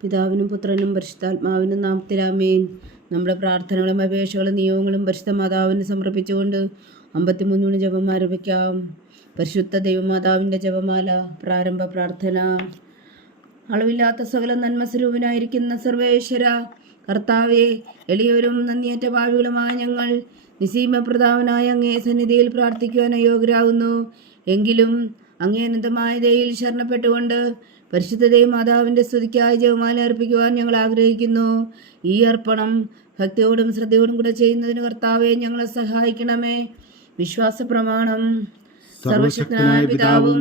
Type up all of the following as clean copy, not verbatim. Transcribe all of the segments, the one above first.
പിതാവിനും പുത്രനും പരിശുദ്ധാത്മാവിനും നാമത്തിൽ ആമേൻ. നമ്മുടെ പ്രാർത്ഥനകളും അപേക്ഷകളും നിയോഗങ്ങളും പരിശുദ്ധ മാതാവിന് സമർപ്പിച്ചുകൊണ്ട് 53 മണി ജപം ആരംഭിക്കാം. പരിശുദ്ധ ദൈവമാതാവിൻ്റെ ജപമാല. പ്രാരംഭ പ്രാർത്ഥന. അളവില്ലാത്ത സകല നന്മസ്വരൂപനായിരിക്കുന്ന സർവേശ്വര കർത്താവെ, എളിയവരും നന്ദിയേറ്റ ഭാവികളുമായ ഞങ്ങൾ നിസീമപ്രതാപനായ അങ്ങേ സന്നിധിയിൽ പ്രാർത്ഥിക്കുവാൻ അയോഗ്യരാകുന്നു. എങ്കിലും അങ്ങേ അനന്തമായ ദയയിൽ ശരണപ്പെട്ടുകൊണ്ട് പരിശുദ്ധ ദൈവമാതാവിൻ്റെ സ്തുതിക്കായി ജപമാല അർപ്പിക്കുവാൻ ഞങ്ങൾ ആഗ്രഹിക്കുന്നു. ഈ അർപ്പണം ഭക്തിയോടും ശ്രദ്ധയോടും കൂടെ ചെയ്യുന്നതിന് കർത്താവെ ഞങ്ങളെ സഹായിക്കണമേ. വിശ്വാസ പ്രമാണം. സർവശക്തനായ പിതാവും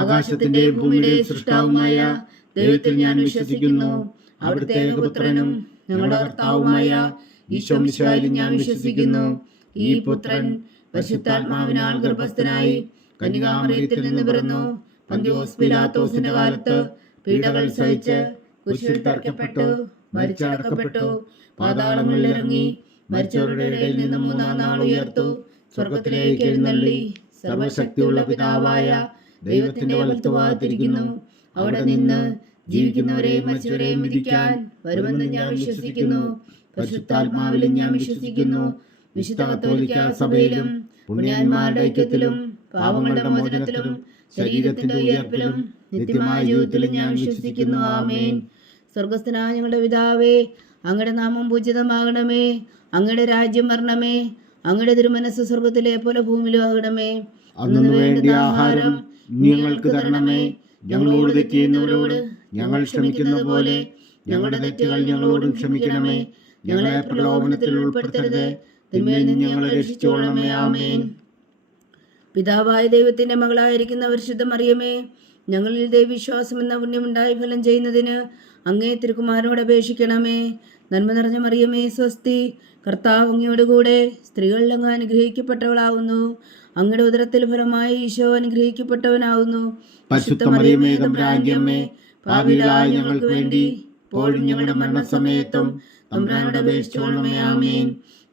ആകാശത്തിന്റെ ഭൂമിയുടെ സൃഷ്ടാവുമായ ദൈവത്തിൽ ഞാൻ വിശ്വസിക്കുന്നു. അവിടുത്തെ ഏകപുത്രനും ഞങ്ങളുടെ കർത്താവുമായ ഈശോ മിശിഹായിൽ ഞാൻ വിശ്വസിക്കുന്നു. ഈ പുത്രൻ പരിശുദ്ധാത്മാവിനാൽ ഗർഭസ്ഥനായി കന്യകാമറിയത്തിൽ നിന്ന് പിറന്നു. പന്തിയോസ് പിലാത്തോസിന്റെ കാലത്ത് പീഡകൾ സഹിച്ച് കുരിശിൽ തറയ്ക്കപ്പെട്ടു, മരിച്ചടക്കപ്പെട്ടു, പാതാളങ്ങളിൽ ഇറങ്ങി, മരിച്ചവരുടെ ഇടയിൽ നിന്ന് 3-ാം നാൾ ഉയർത്തു, സ്വർഗത്തിലേക്ക് എഴുന്നള്ളി, സർവശക്തിയുള്ള പിതാവായ ദൈവത്തിന്റെ വലത്തുഭാഗത്തിരിക്കുന്നു. അവിടെ നിന്ന് ജീവിക്കുന്നവരെയും മരിച്ചവരെയും വിധിക്കാൻ വരുമെന്ന് ഞാൻ വിശ്വസിക്കുന്നു. പരിശുദ്ധാത്മാവിലും ഞാൻ വിശ്വസിക്കുന്നു. വിശുദ്ധ കത്തോലിക്കാ സഭയിലും പുണ്യന്മാരുടെ ഐക്യത്തിലും പാപങ്ങളുടെ മോചനത്തിലും ശരീരത്തിന്റെ ഉയർപ്പിലും നിത്യമായ ജീവിതത്തിലും ഞാൻ വിശ്വസിക്കുന്നു. ആമേൻ. സ്വർഗസ്ഥനായ ഞങ്ങളുടെ പിതാവേ, അങ്ങയുടെ നാമം പൂജിതമാകണമേ. അങ്ങയുടെ രാജ്യം വരണമേ. അങ്ങയുടെ തിരുമനസ്സ് സ്വർഗത്തിലെ പോലെ ഭൂമിയിലും ആകണമേ. അന്നു വേണ്ട ആഹാരം ഞങ്ങൾക്ക് തരണമേ. ഞങ്ങളോട് തെറ്റ് ചെയ്യുന്നവരോട് ഞങ്ങൾ ക്ഷമിക്കുന്നത് പോലെ ഞങ്ങളുടെ തെറ്റുകൾ ഞങ്ങളോടും ക്ഷമിക്കണമേ. ഞങ്ങളെ പ്രലോഭനത്തിൽ ഉൾപ്പെടുത്തരുത്, തിന്മയിൽ നിന്ന് ഞങ്ങളെ രക്ഷിച്ചോളണമേ. ആമേൻ. പിതാവായ ദൈവത്തിന്റെ മകളായിരിക്കുന്ന പരിശുദ്ധ മറിയമേ, ഞങ്ങളിൽ ദൈവവിശ്വാസം എന്ന പുണ്യമുണ്ടായി ഫലം ചെയ്യുന്നതിന് അങ്ങേ തിരുക്കുമാരനോട് അപേക്ഷിക്കണമേ. നന്മ നിറഞ്ഞ മറിയമേ, സ്വസ്തി. കർത്താവ് അങ്ങയോടുകൂടെ സ്ത്രീകളിൽ അങ്ങ് അനുഗ്രഹിക്കപ്പെട്ടവളാവുന്നു. അങ്ങയുടെ ഉദരത്തിൽ ഫലമായി ഈശോ അനുഗ്രഹിക്കപ്പെട്ടവനാവുന്നു. പരിശുദ്ധ മറിയമേ, തമ്പുരാന്റെ അമ്മേ, പാപികളായ ഞങ്ങൾക്ക് വേണ്ടി ഇപ്പോഴും ഞങ്ങളുടെ മരണസമയത്തും തമ്പുരാനോട് അപേക്ഷിച്ചോളണമേ. ആമേൻ.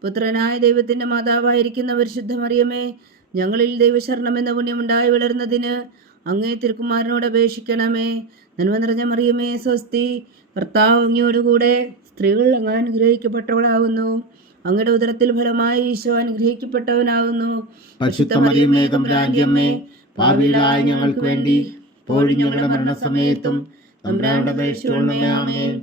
പുത്രനായ ദൈവത്തിന്റെ മാതാവായിരിക്കുന്ന പരിശുദ്ധ മറിയമേ, ഞങ്ങളിൽ ദൈവശരണം എന്ന പുണ്യമുണ്ടായി വളരുന്നതിന് അങ്ങേ തിരുക്കുമാരനോട് അപേക്ഷിക്കണമേ. നന്മ നിറഞ്ഞ മറിയമേ, സ്വസ്തി. കർത്താവ് അങ്ങയോടുകൂടെ സ്ത്രീകൾ അങ്ങ് അനുഗ്രഹിക്കപ്പെട്ടവളാകുന്നു. അങ്ങയുടെ ഉദരത്തിൽ ഫലമായി ഈശോ അനുഗ്രഹിക്കപ്പെട്ടവനാകുന്നു. പരിശുദ്ധ മറിയമേ, തമ്പുരാന്റെ അമ്മേ, പാപികളായ ഞങ്ങൾക്ക് വേണ്ടി ഇപ്പോഴും ഞങ്ങളുടെ മരണസമയത്തും തമ്പുരാനോട് അപേക്ഷിച്ചോളണമേ. ആമേൻ.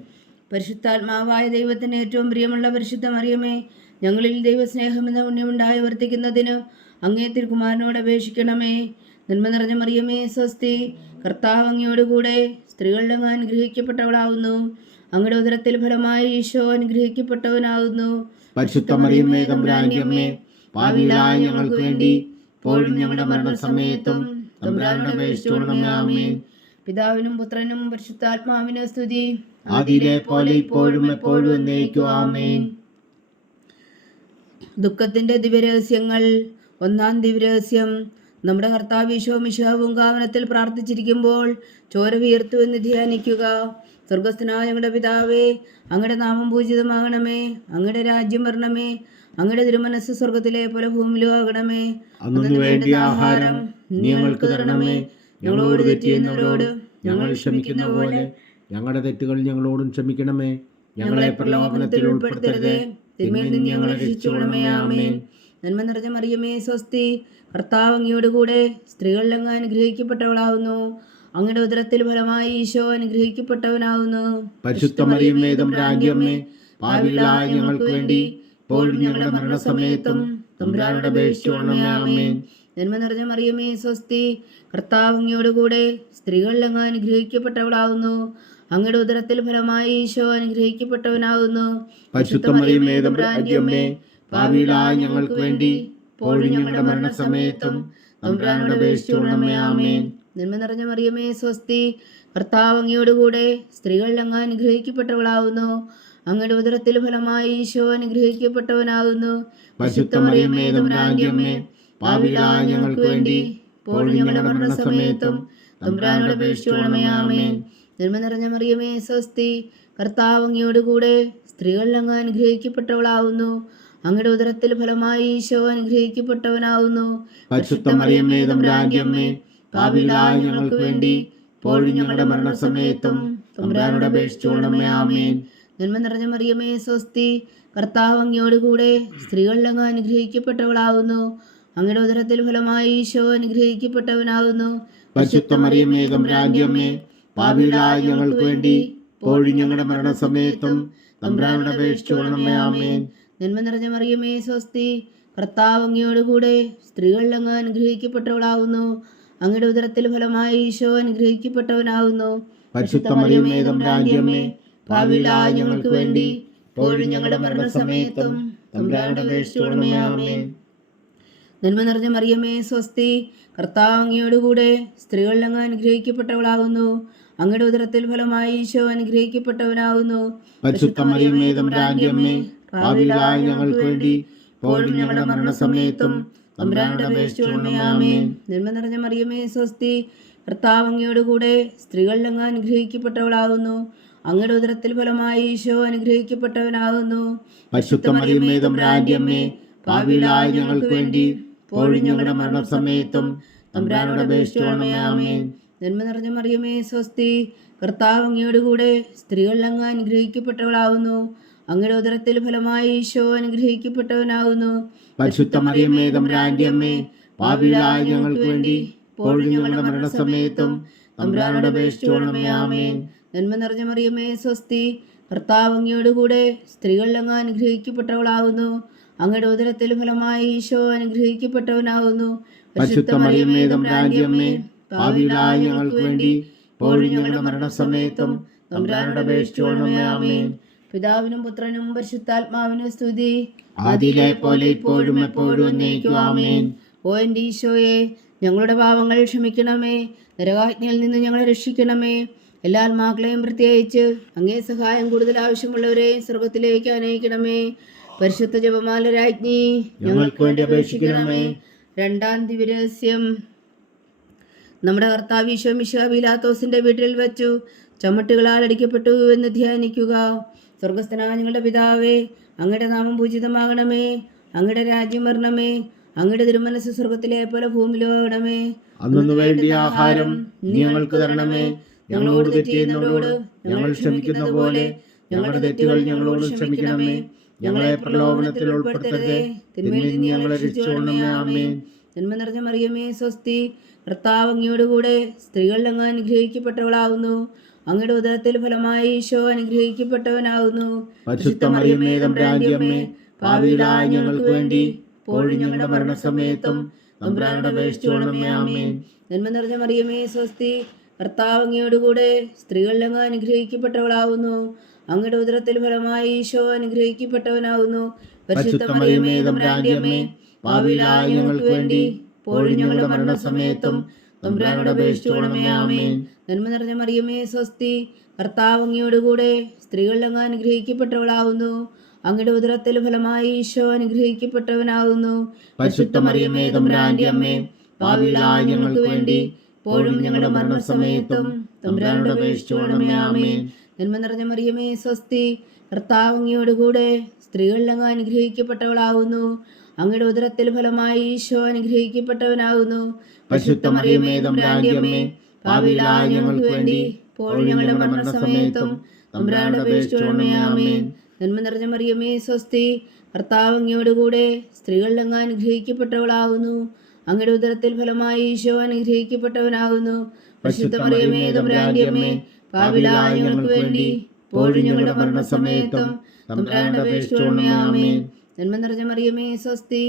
പരിശുദ്ധാത്മാവായ ദൈവത്തിന് ഏറ്റവും പ്രിയമുള്ള പരിശുദ്ധ മറിയമേ, ഞങ്ങളിൽ ദൈവസ്നേഹം എന്ന പുണ്യമുണ്ടായി വർദ്ധിക്കുന്നതിന് അങ്ങേ തിരുക്കുമാരനോട് അപേക്ഷിക്കണമേ. നന്മ നിറഞ്ഞ മറിയമേ, സ്വസ്തി. കർത്താവ് അങ്ങയോടുകൂടെ സ്ത്രീകളിൽ അങ്ങ് അനുഗ്രഹിക്കപ്പെട്ടവളാവുന്നു. അങ്ങയുടെ ഉദരത്തിൽ ഫലമായി ഈശോ അനുഗ്രഹിക്കപ്പെട്ടവനാകുന്നു. പരിശുദ്ധ മറിയമേ, തമ്പുരാന്റെ അമ്മേ, പാപികളായ ഞങ്ങൾക്ക് വേണ്ടി ഇപ്പോഴും ഞങ്ങളുടെ മരണസമയത്തും തമ്പുരാനോട് അപേക്ഷിച്ചോളണമേ. ആമേൻ. പിതാവിനും പുത്രനും പരിശുദ്ധാത്മാവിനും സ്തുതി, ആദിയിലെ പോലെ ഇപ്പോഴും എപ്പോഴും എന്നേക്കും. ആമേൻ. ദുഃഖത്തിന്റെ ദിവ്യരഹസ്യങ്ങൾ. 1-ാം ദിവ്യരഹസ്യം. നമ്മുടെ കർത്താവ് ഈശോ മിശിഹാ പൂങ്കാവനത്തിൽ പ്രാർത്ഥിച്ചിരിക്കുമ്പോൾ ചോര വീർത്തു എന്ന് ധ്യാനിക്കുക. സ്വർഗസ്ഥനായ ഞങ്ങളുടെ പിതാവേ, അങ്ങയുടെ നാമം പൂജിതമാകണമേ. അങ്ങയുടെ രാജ്യം വരണമേ. അങ്ങയുടെ തിരുമനസ്സ് സ്വർഗത്തിലെ പോലെ ഭൂമിയിലും ആകണമേ. അന്നു വേണ്ട ആഹാരം ഞങ്ങൾക്ക് തരണമേ. ഞങ്ങളോട് തെറ്റ് ചെയ്യുന്നവരോട് ഞങ്ങൾ ക്ഷമിക്കുന്ന പോലെ ഞങ്ങളുടെ തെറ്റുകൾ ഞങ്ങളോടും ക്ഷമിക്കണമേ. ഞങ്ങളെ പ്രലോഭനത്തിൽ ഉൾപ്പെടുത്തരുത്, തിന്മയിൽ നിന്ന് ഞങ്ങളെ രക്ഷിച്ചോളണമേ. ആമേൻ. നന്മ നിറഞ്ഞ മറിയമേ, സ്വസ്തി. കർത്താവ് അങ്ങയോടുകൂടെ സ്ത്രീകളിൽ അങ്ങ് അനുഗ്രഹിക്കപ്പെട്ടവളാവുന്നു. അങ്ങയുടെ ഉദരത്തിൽ ഫലമായി ഈശോ അനുഗ്രഹിക്കപ്പെട്ടവനാവുന്നു. പരിശുദ്ധ മറിയമേ, തമ്പുരാന്റെ അമ്മേ, പാപികളായ ഞങ്ങൾക്ക് വേണ്ടി ഇപ്പോഴും ഞങ്ങളുടെ മരണസമയത്തും തമ്പുരാനോട് അപേക്ഷിച്ചോളണമേ. ആമേൻ. നന്മ നിറഞ്ഞ മറിയമേ, സ്വസ്തി. കർത്താവ് അങ്ങയോടുകൂടെ സ്ത്രീകളിൽ അങ്ങ് അനുഗ്രഹിക്കപ്പെട്ടവളാവുന്നു. അങ്ങയുടെ ഉദരത്തിൽ ഫലമായി ഈശോ അനുഗ്രഹിക്കപ്പെട്ടവനാകുന്നു. പരിശുദ്ധ മറിയമേ, തമ്പുരാന്റെ അമ്മേ, പാപികളായ ഞങ്ങൾക്ക് വേണ്ടി ഇപ്പോഴും ഞങ്ങളുടെ മരണസമയത്തും തമ്പുരാനോട് അപേക്ഷിച്ചോളണമേ. ആമേൻ. നന്മ നിറഞ്ഞ മറിയമേ, സ്വസ്തി. കർത്താവ് അങ്ങയോടുകൂടെ സ്ത്രീകളിൽ അങ്ങ് അനുഗ്രഹിക്കപ്പെട്ടവളാവുന്നു. അങ്ങയുടെ ഉദരത്തിൽ ഫലമായി ഈശോ അനുഗ്രഹിക്കപ്പെട്ടവനാകുന്നു. പരിശുദ്ധ മറിയമേ, തമ്പുരാന്റെ അമ്മേ, പാപികളായ ഞങ്ങൾക്ക് വേണ്ടി ഇപ്പോഴും ഞങ്ങളുടെ മരണസമയത്തും തമ്പുരാനോട് അപേക്ഷിച്ചോളണമേ. ആമേൻ. നന്മ നിറഞ്ഞ മറിയമേ, സ്വസ്തി. കർത്താവ് അങ്ങയോടുകൂടെ സ്ത്രീകളിൽ അങ്ങ് അനുഗ്രഹിക്കപ്പെട്ടവളാവുന്നു. അങ്ങയുടെ ഉദരത്തിൽ ഫലമായി ഈശോ അനുഗ്രഹിക്കപ്പെട്ടവനാകുന്നു. പരിശുദ്ധ മറിയമേ, തമ്പുരാന്റെ അമ്മേ, പാപികളായ ഞങ്ങൾക്ക് വേണ്ടി ഇപ്പോഴും ഞങ്ങളുടെ മരണസമയത്തും തമ്പുരാനോട് അപേക്ഷിച്ചുകൊള്ളണമേ. ആമേൻ. നന്മ നിറഞ്ഞ മറിയമേ സ്വസ്തി, കർത്താവ് അങ്ങയോടുകൂടെ സ്ത്രീകളിൽ അങ്ങ് അനുഗ്രഹിക്കപ്പെട്ടവളാവുന്നു. അങ്ങയുടെ ഉദരത്തിൽ ഫലമായി ഈശോ അനുഗ്രഹിക്കപ്പെട്ടവനാകുന്നു. പരിശുദ്ധ മറിയമേ തമ്പുരാന്റെ അമ്മേ, പാപികളായ ഞങ്ങൾക്ക് വേണ്ടി ഇപ്പോഴും ഞങ്ങളുടെ മരണസമയത്തും തമ്പുരാനോട് അപേക്ഷിച്ചുകൊള്ളണമേ. ആമേൻ. നന്മ നിറഞ്ഞ മറിയമേ സ്വസ്തി, കർത്താവ് അങ്ങയോടുകൂടെ സ്ത്രീകളിൽ അങ്ങ് അനുഗ്രഹിക്കപ്പെട്ടവളാവുന്നു. അങ്ങയുടെ ഉദരത്തിൽ ഫലമായി ഈശോ അനുഗ്രഹിക്കപ്പെട്ടവനാകുന്നു. പരിശുദ്ധ മറിയമേ തമ്പുരാന്റെ അമ്മേ, പാപികളായ ഞങ്ങൾക്ക് വേണ്ടി ഇപ്പോഴും ഞങ്ങളുടെ മരണസമയത്തും തമ്പുരാനോട് അപേക്ഷിച്ചുകൊള്ളണമേ. ആമേൻ. നന്മ നിറഞ്ഞ മറിയമേ സ്വസ്തി, കർത്താവ് അങ്ങയോടുകൂടെ സ്ത്രീകളിൽ അങ്ങ് അനുഗ്രഹിക്കപ്പെട്ടവളാകുന്നു. അങ്ങയുടെ ഉദരത്തിൽ ഫലമായി ഈശോ അനുഗ്രഹിക്കപ്പെട്ടവനാകുന്നു. പരിശുദ്ധ മറിയമേ തമ്പുരാന്റെ അമ്മേ, പാപികളായ ഞങ്ങൾക്ക് വേണ്ടി ഇപ്പോഴും ഞങ്ങളുടെ മരണസമയത്തും തമ്പുരാനോട് അപേക്ഷിച്ചുകൊള്ളണമേ. ആമേൻ. നന്മ നിറഞ്ഞ മറിയമേ സ്വസ്തി, കർത്താവ് അങ്ങയോടുകൂടെ സ്ത്രീകളിൽ അങ്ങ് അനുഗ്രഹിക്കപ്പെട്ടവളാകുന്നു. അങ്ങയുടെ ഉദരത്തിൽ ഫലമായി ഈശോ അനുഗ്രഹിക്കപ്പെട്ടവനാകുന്നു. പരിശുദ്ധ മറിയമേ തമ്പുരാന്റെ അമ്മേ, പാപികളായ ഞങ്ങൾക്ക് വേണ്ടി ഇപ്പോഴും ഞങ്ങളുടെ മരണസമയത്തും തമ്പുരാനോട് അപേക്ഷിച്ചുകൊള്ളണമേ. ആമേൻ. നന്മ നിറഞ്ഞ മറിയമേ സ്വസ്തി, കർത്താവ് അങ്ങയോടുകൂടെ സ്ത്രീകളിൽ അങ്ങ് അനുഗ്രഹിക്കപ്പെട്ടവളാകുന്നു. അങ്ങയുടെ ഉദരത്തിൽ ഫലമായി ഈശോ അനുഗ്രഹിക്കപ്പെട്ടവനാകുന്നു. പരിശുദ്ധ മറിയമേ തമ്പുരാന്റെ അമ്മേ, പാപികളായ ഞങ്ങൾക്ക് വേണ്ടി ഇപ്പോഴും ഞങ്ങളുടെ മരണസമയത്തും തമ്പുരാനോട് അപേക്ഷിച്ചുകൊള്ളണമേ. ആമേൻ. നന്മ നിറഞ്ഞ മറിയമേ സ്വസ്തി, കർത്താവ് അങ്ങയോടുകൂടെ സ്ത്രീകളിൽ അങ്ങ് അനുഗ്രഹിക്കപ്പെട്ടവളാകുന്നു. അങ്ങയുടെ ഉദരത്തിൽ ഫലമായി ഈശോ അനുഗ്രഹിക്കപ്പെട്ടവനാകുന്നു. പരിശുദ്ധ മറിയമേ തമ്പുരാന്റെ അമ്മേ, പാപികളായ ഞങ്ങൾക്ക് വേണ്ടി ഇപ്പോഴും ഞങ്ങളുടെ മരണസമയത്തും തമ്പുരാനോട് അപേക്ഷിച്ചുകൊള്ളണമേ. ആമേൻ. പിതാവിനും പുത്രനും പരിശുദ്ധാത്മാവിനും സ്തുതി, ആദിയിലെ പോലെ ഇപ്പോഴും എപ്പോഴും എന്നേക്കും. ആമേൻ. ഓ എൻ്റെ ഈശോയെ, ഞങ്ങളുടെ പാപങ്ങൾ ക്ഷമിക്കണമേ. നരകാജ്ഞയിൽ നിന്ന് ഞങ്ങളെ രക്ഷിക്കണമേ. എല്ലാ ആത്മാക്കളെയും പ്രത്യേകിച്ച് അങ്ങേ സഹായം കൂടുതൽ ആവശ്യമുള്ളവരെ സ്വർഗത്തിലേക്ക് അനയിക്കണമേ. പരിശുദ്ധ ജപമാല രാജ്ഞി, ഞങ്ങൾക്ക് വേണ്ടി അപേക്ഷിക്കണമേ. രണ്ടാം ദിവ്യരഹസ്യം. നമ്മുടെ കർത്താവ് ഈശോ മിശിഹാ പീലാത്തോസിന്റെ വീട്ടിൽ വെച്ചു ചമ്മട്ടുകളാൽ അടിക്കപ്പെട്ടു എന്ന് ധ്യാനിക്കുക. സ്വർഗസ്ഥനായ ഞങ്ങളുടെ പിതാവേ, അങ്ങയുടെ നാമം പൂജിതമാകണമേ. അങ്ങയുടെ രാജ്യം വരണമേ. അങ്ങയുടെ തിരുമനസ് സ്വർഗത്തിലെ പോലെ ഭൂമിയിലോ ആകണമേ. അന്നു വേണ്ടിയ ആഹാരം ഞങ്ങൾക്ക് തരണമേ. ഞങ്ങളോട് തെറ്റ് ചെയ്യുന്നവരോട് ഞങ്ങൾ ക്ഷമിക്കുന്ന പോലെ ഞങ്ങളുടെ തെറ്റുകൾ ഞങ്ങളോട് ക്ഷമിക്കണമേ. ഞങ്ങളെ പ്രലോഭനത്തിൽ ഉൾപ്പെടുത്തരുതേ, തിന്മയിൽ നിന്ന് ഞങ്ങളെ രക്ഷിച്ചുകൊള്ളണമേ. ആമേൻ. ജന്മ നിറഞ്ഞ മറിയമേ സ്വസ്തി, കർത്താവ് അങ്ങയോടുകൂടെ സ്ത്രീകളിൽ അങ്ങ് അനുഗ്രഹിക്കപ്പെട്ടവളാകുന്നു. അങ്ങയുടെ ഉദരത്തിൽ ഫലമായി ഈശോ അനുഗ്രഹിക്കപ്പെട്ടവനാകുന്നു. പരിശുദ്ധ മറിയമേ തമ്പുരാന്റെ അമ്മേ, പാപികളായ ഞങ്ങൾക്ക് വേണ്ടി ഇപ്പോഴും ഞങ്ങളുടെ മരണസമയത്തും തമ്പുരാനോട് അപേക്ഷിച്ചുകൊള്ളണമേ. ആമേൻ. ജന്മ നിറഞ്ഞ മറിയമേ സ്വസ്തി, കർത്താവ് അങ്ങയോടുകൂടെ സ്ത്രീകളിൽ അങ്ങ് അനുഗ്രഹിക്കപ്പെട്ടവളാകുന്നു. അങ്ങയുടെ ഉദരത്തിൽ ഫലമായി ഈശോ അനുഗ്രഹിക്കപ്പെട്ടവനാകുന്നു. പരിശുദ്ധ മറിയമേ തമ്പുരാന്റെ അമ്മേ, പാപികളായ ഞങ്ങൾക്ക് വേണ്ടി ഇപ്പോഴും ഞങ്ങളുടെ മരണസമയത്തും തമ്പുരാനോട് അപേക്ഷിച്ചുകൊള്ളണമേ. ആമേൻ. നന്മ നിറഞ്ഞ മറിയമേ സ്വസ്തി, കർത്താവ് അങ്ങയോടുകൂടെ സ്ത്രീകളിൽ അങ്ങ് അനുഗ്രഹിക്കപ്പെട്ടവളാകുന്നു. അങ്ങയുടെ ഉദരത്തിൽ ഫലമായി ഈശോ അനുഗ്രഹിക്കപ്പെട്ടവനാകുന്നു. പരിശുദ്ധ മറിയമേ തമ്പുരാന്റെ അമ്മേ, പാപികളായ ഞങ്ങൾക്ക് വേണ്ടി ഇപ്പോഴും ഞങ്ങളുടെ മരണസമയത്തും തമ്പുരാനോട് അപേക്ഷിച്ചുകൊള്ളണമേ. ആമേൻ. നന്മ നിറഞ്ഞ മറിയമേ സ്വസ്തി, കർത്താവ് അങ്ങയോടുകൂടെ സ്ത്രീകളിൽ അങ്ങ് അനുഗ്രഹിക്കപ്പെട്ടവളാകുന്നു. അങ്ങയുടെ ഉദരത്തിൽ ഫലമായി ഈശോ അനുഗ്രഹിക്കപ്പെട്ടവനാകുന്നു. പരിശുദ്ധ മറിയമേ തമ്പുരാന്റെ അമ്മേ, പാപികളായ ഞങ്ങൾക്ക് വേണ്ടി ഇപ്പോഴും ഞങ്ങളുടെ മരണസമയത്തും തമ്പുരാനോട് അപേക്ഷിച്ചുകൊള്ളണമേ. ആമേൻ. നന്മ നിറഞ്ഞ മറിയമേ സ്വസ്തി, കർത്താവ് അങ്ങയോടുകൂടെ സ്ത്രീകളിൽ അങ്ങ് അനുഗ്രഹിക്കപ്പെട്ടവളാകുന്നു. അങ്ങയുടെ ഉദരത്തിൽ ഫലമായി ഈശോ അനുഗ്രഹിക്കപ്പെട്ടവനാകുന്നു. പരിശുദ്ധ മറിയമേ തമ്പുരാന്റെ അമ്മേ, പാപികളായ ഞങ്ങൾക്ക് വേണ്ടി ഇപ്പോഴും ഞങ്ങളുടെ മരണസമയത്തും തമ്പുരാനോട് അപേക്ഷിച്ചുകൊള്ളണമേ. ആമേൻ. നന്മ നിറഞ്ഞ മറിയമേ സ്വസ്തി,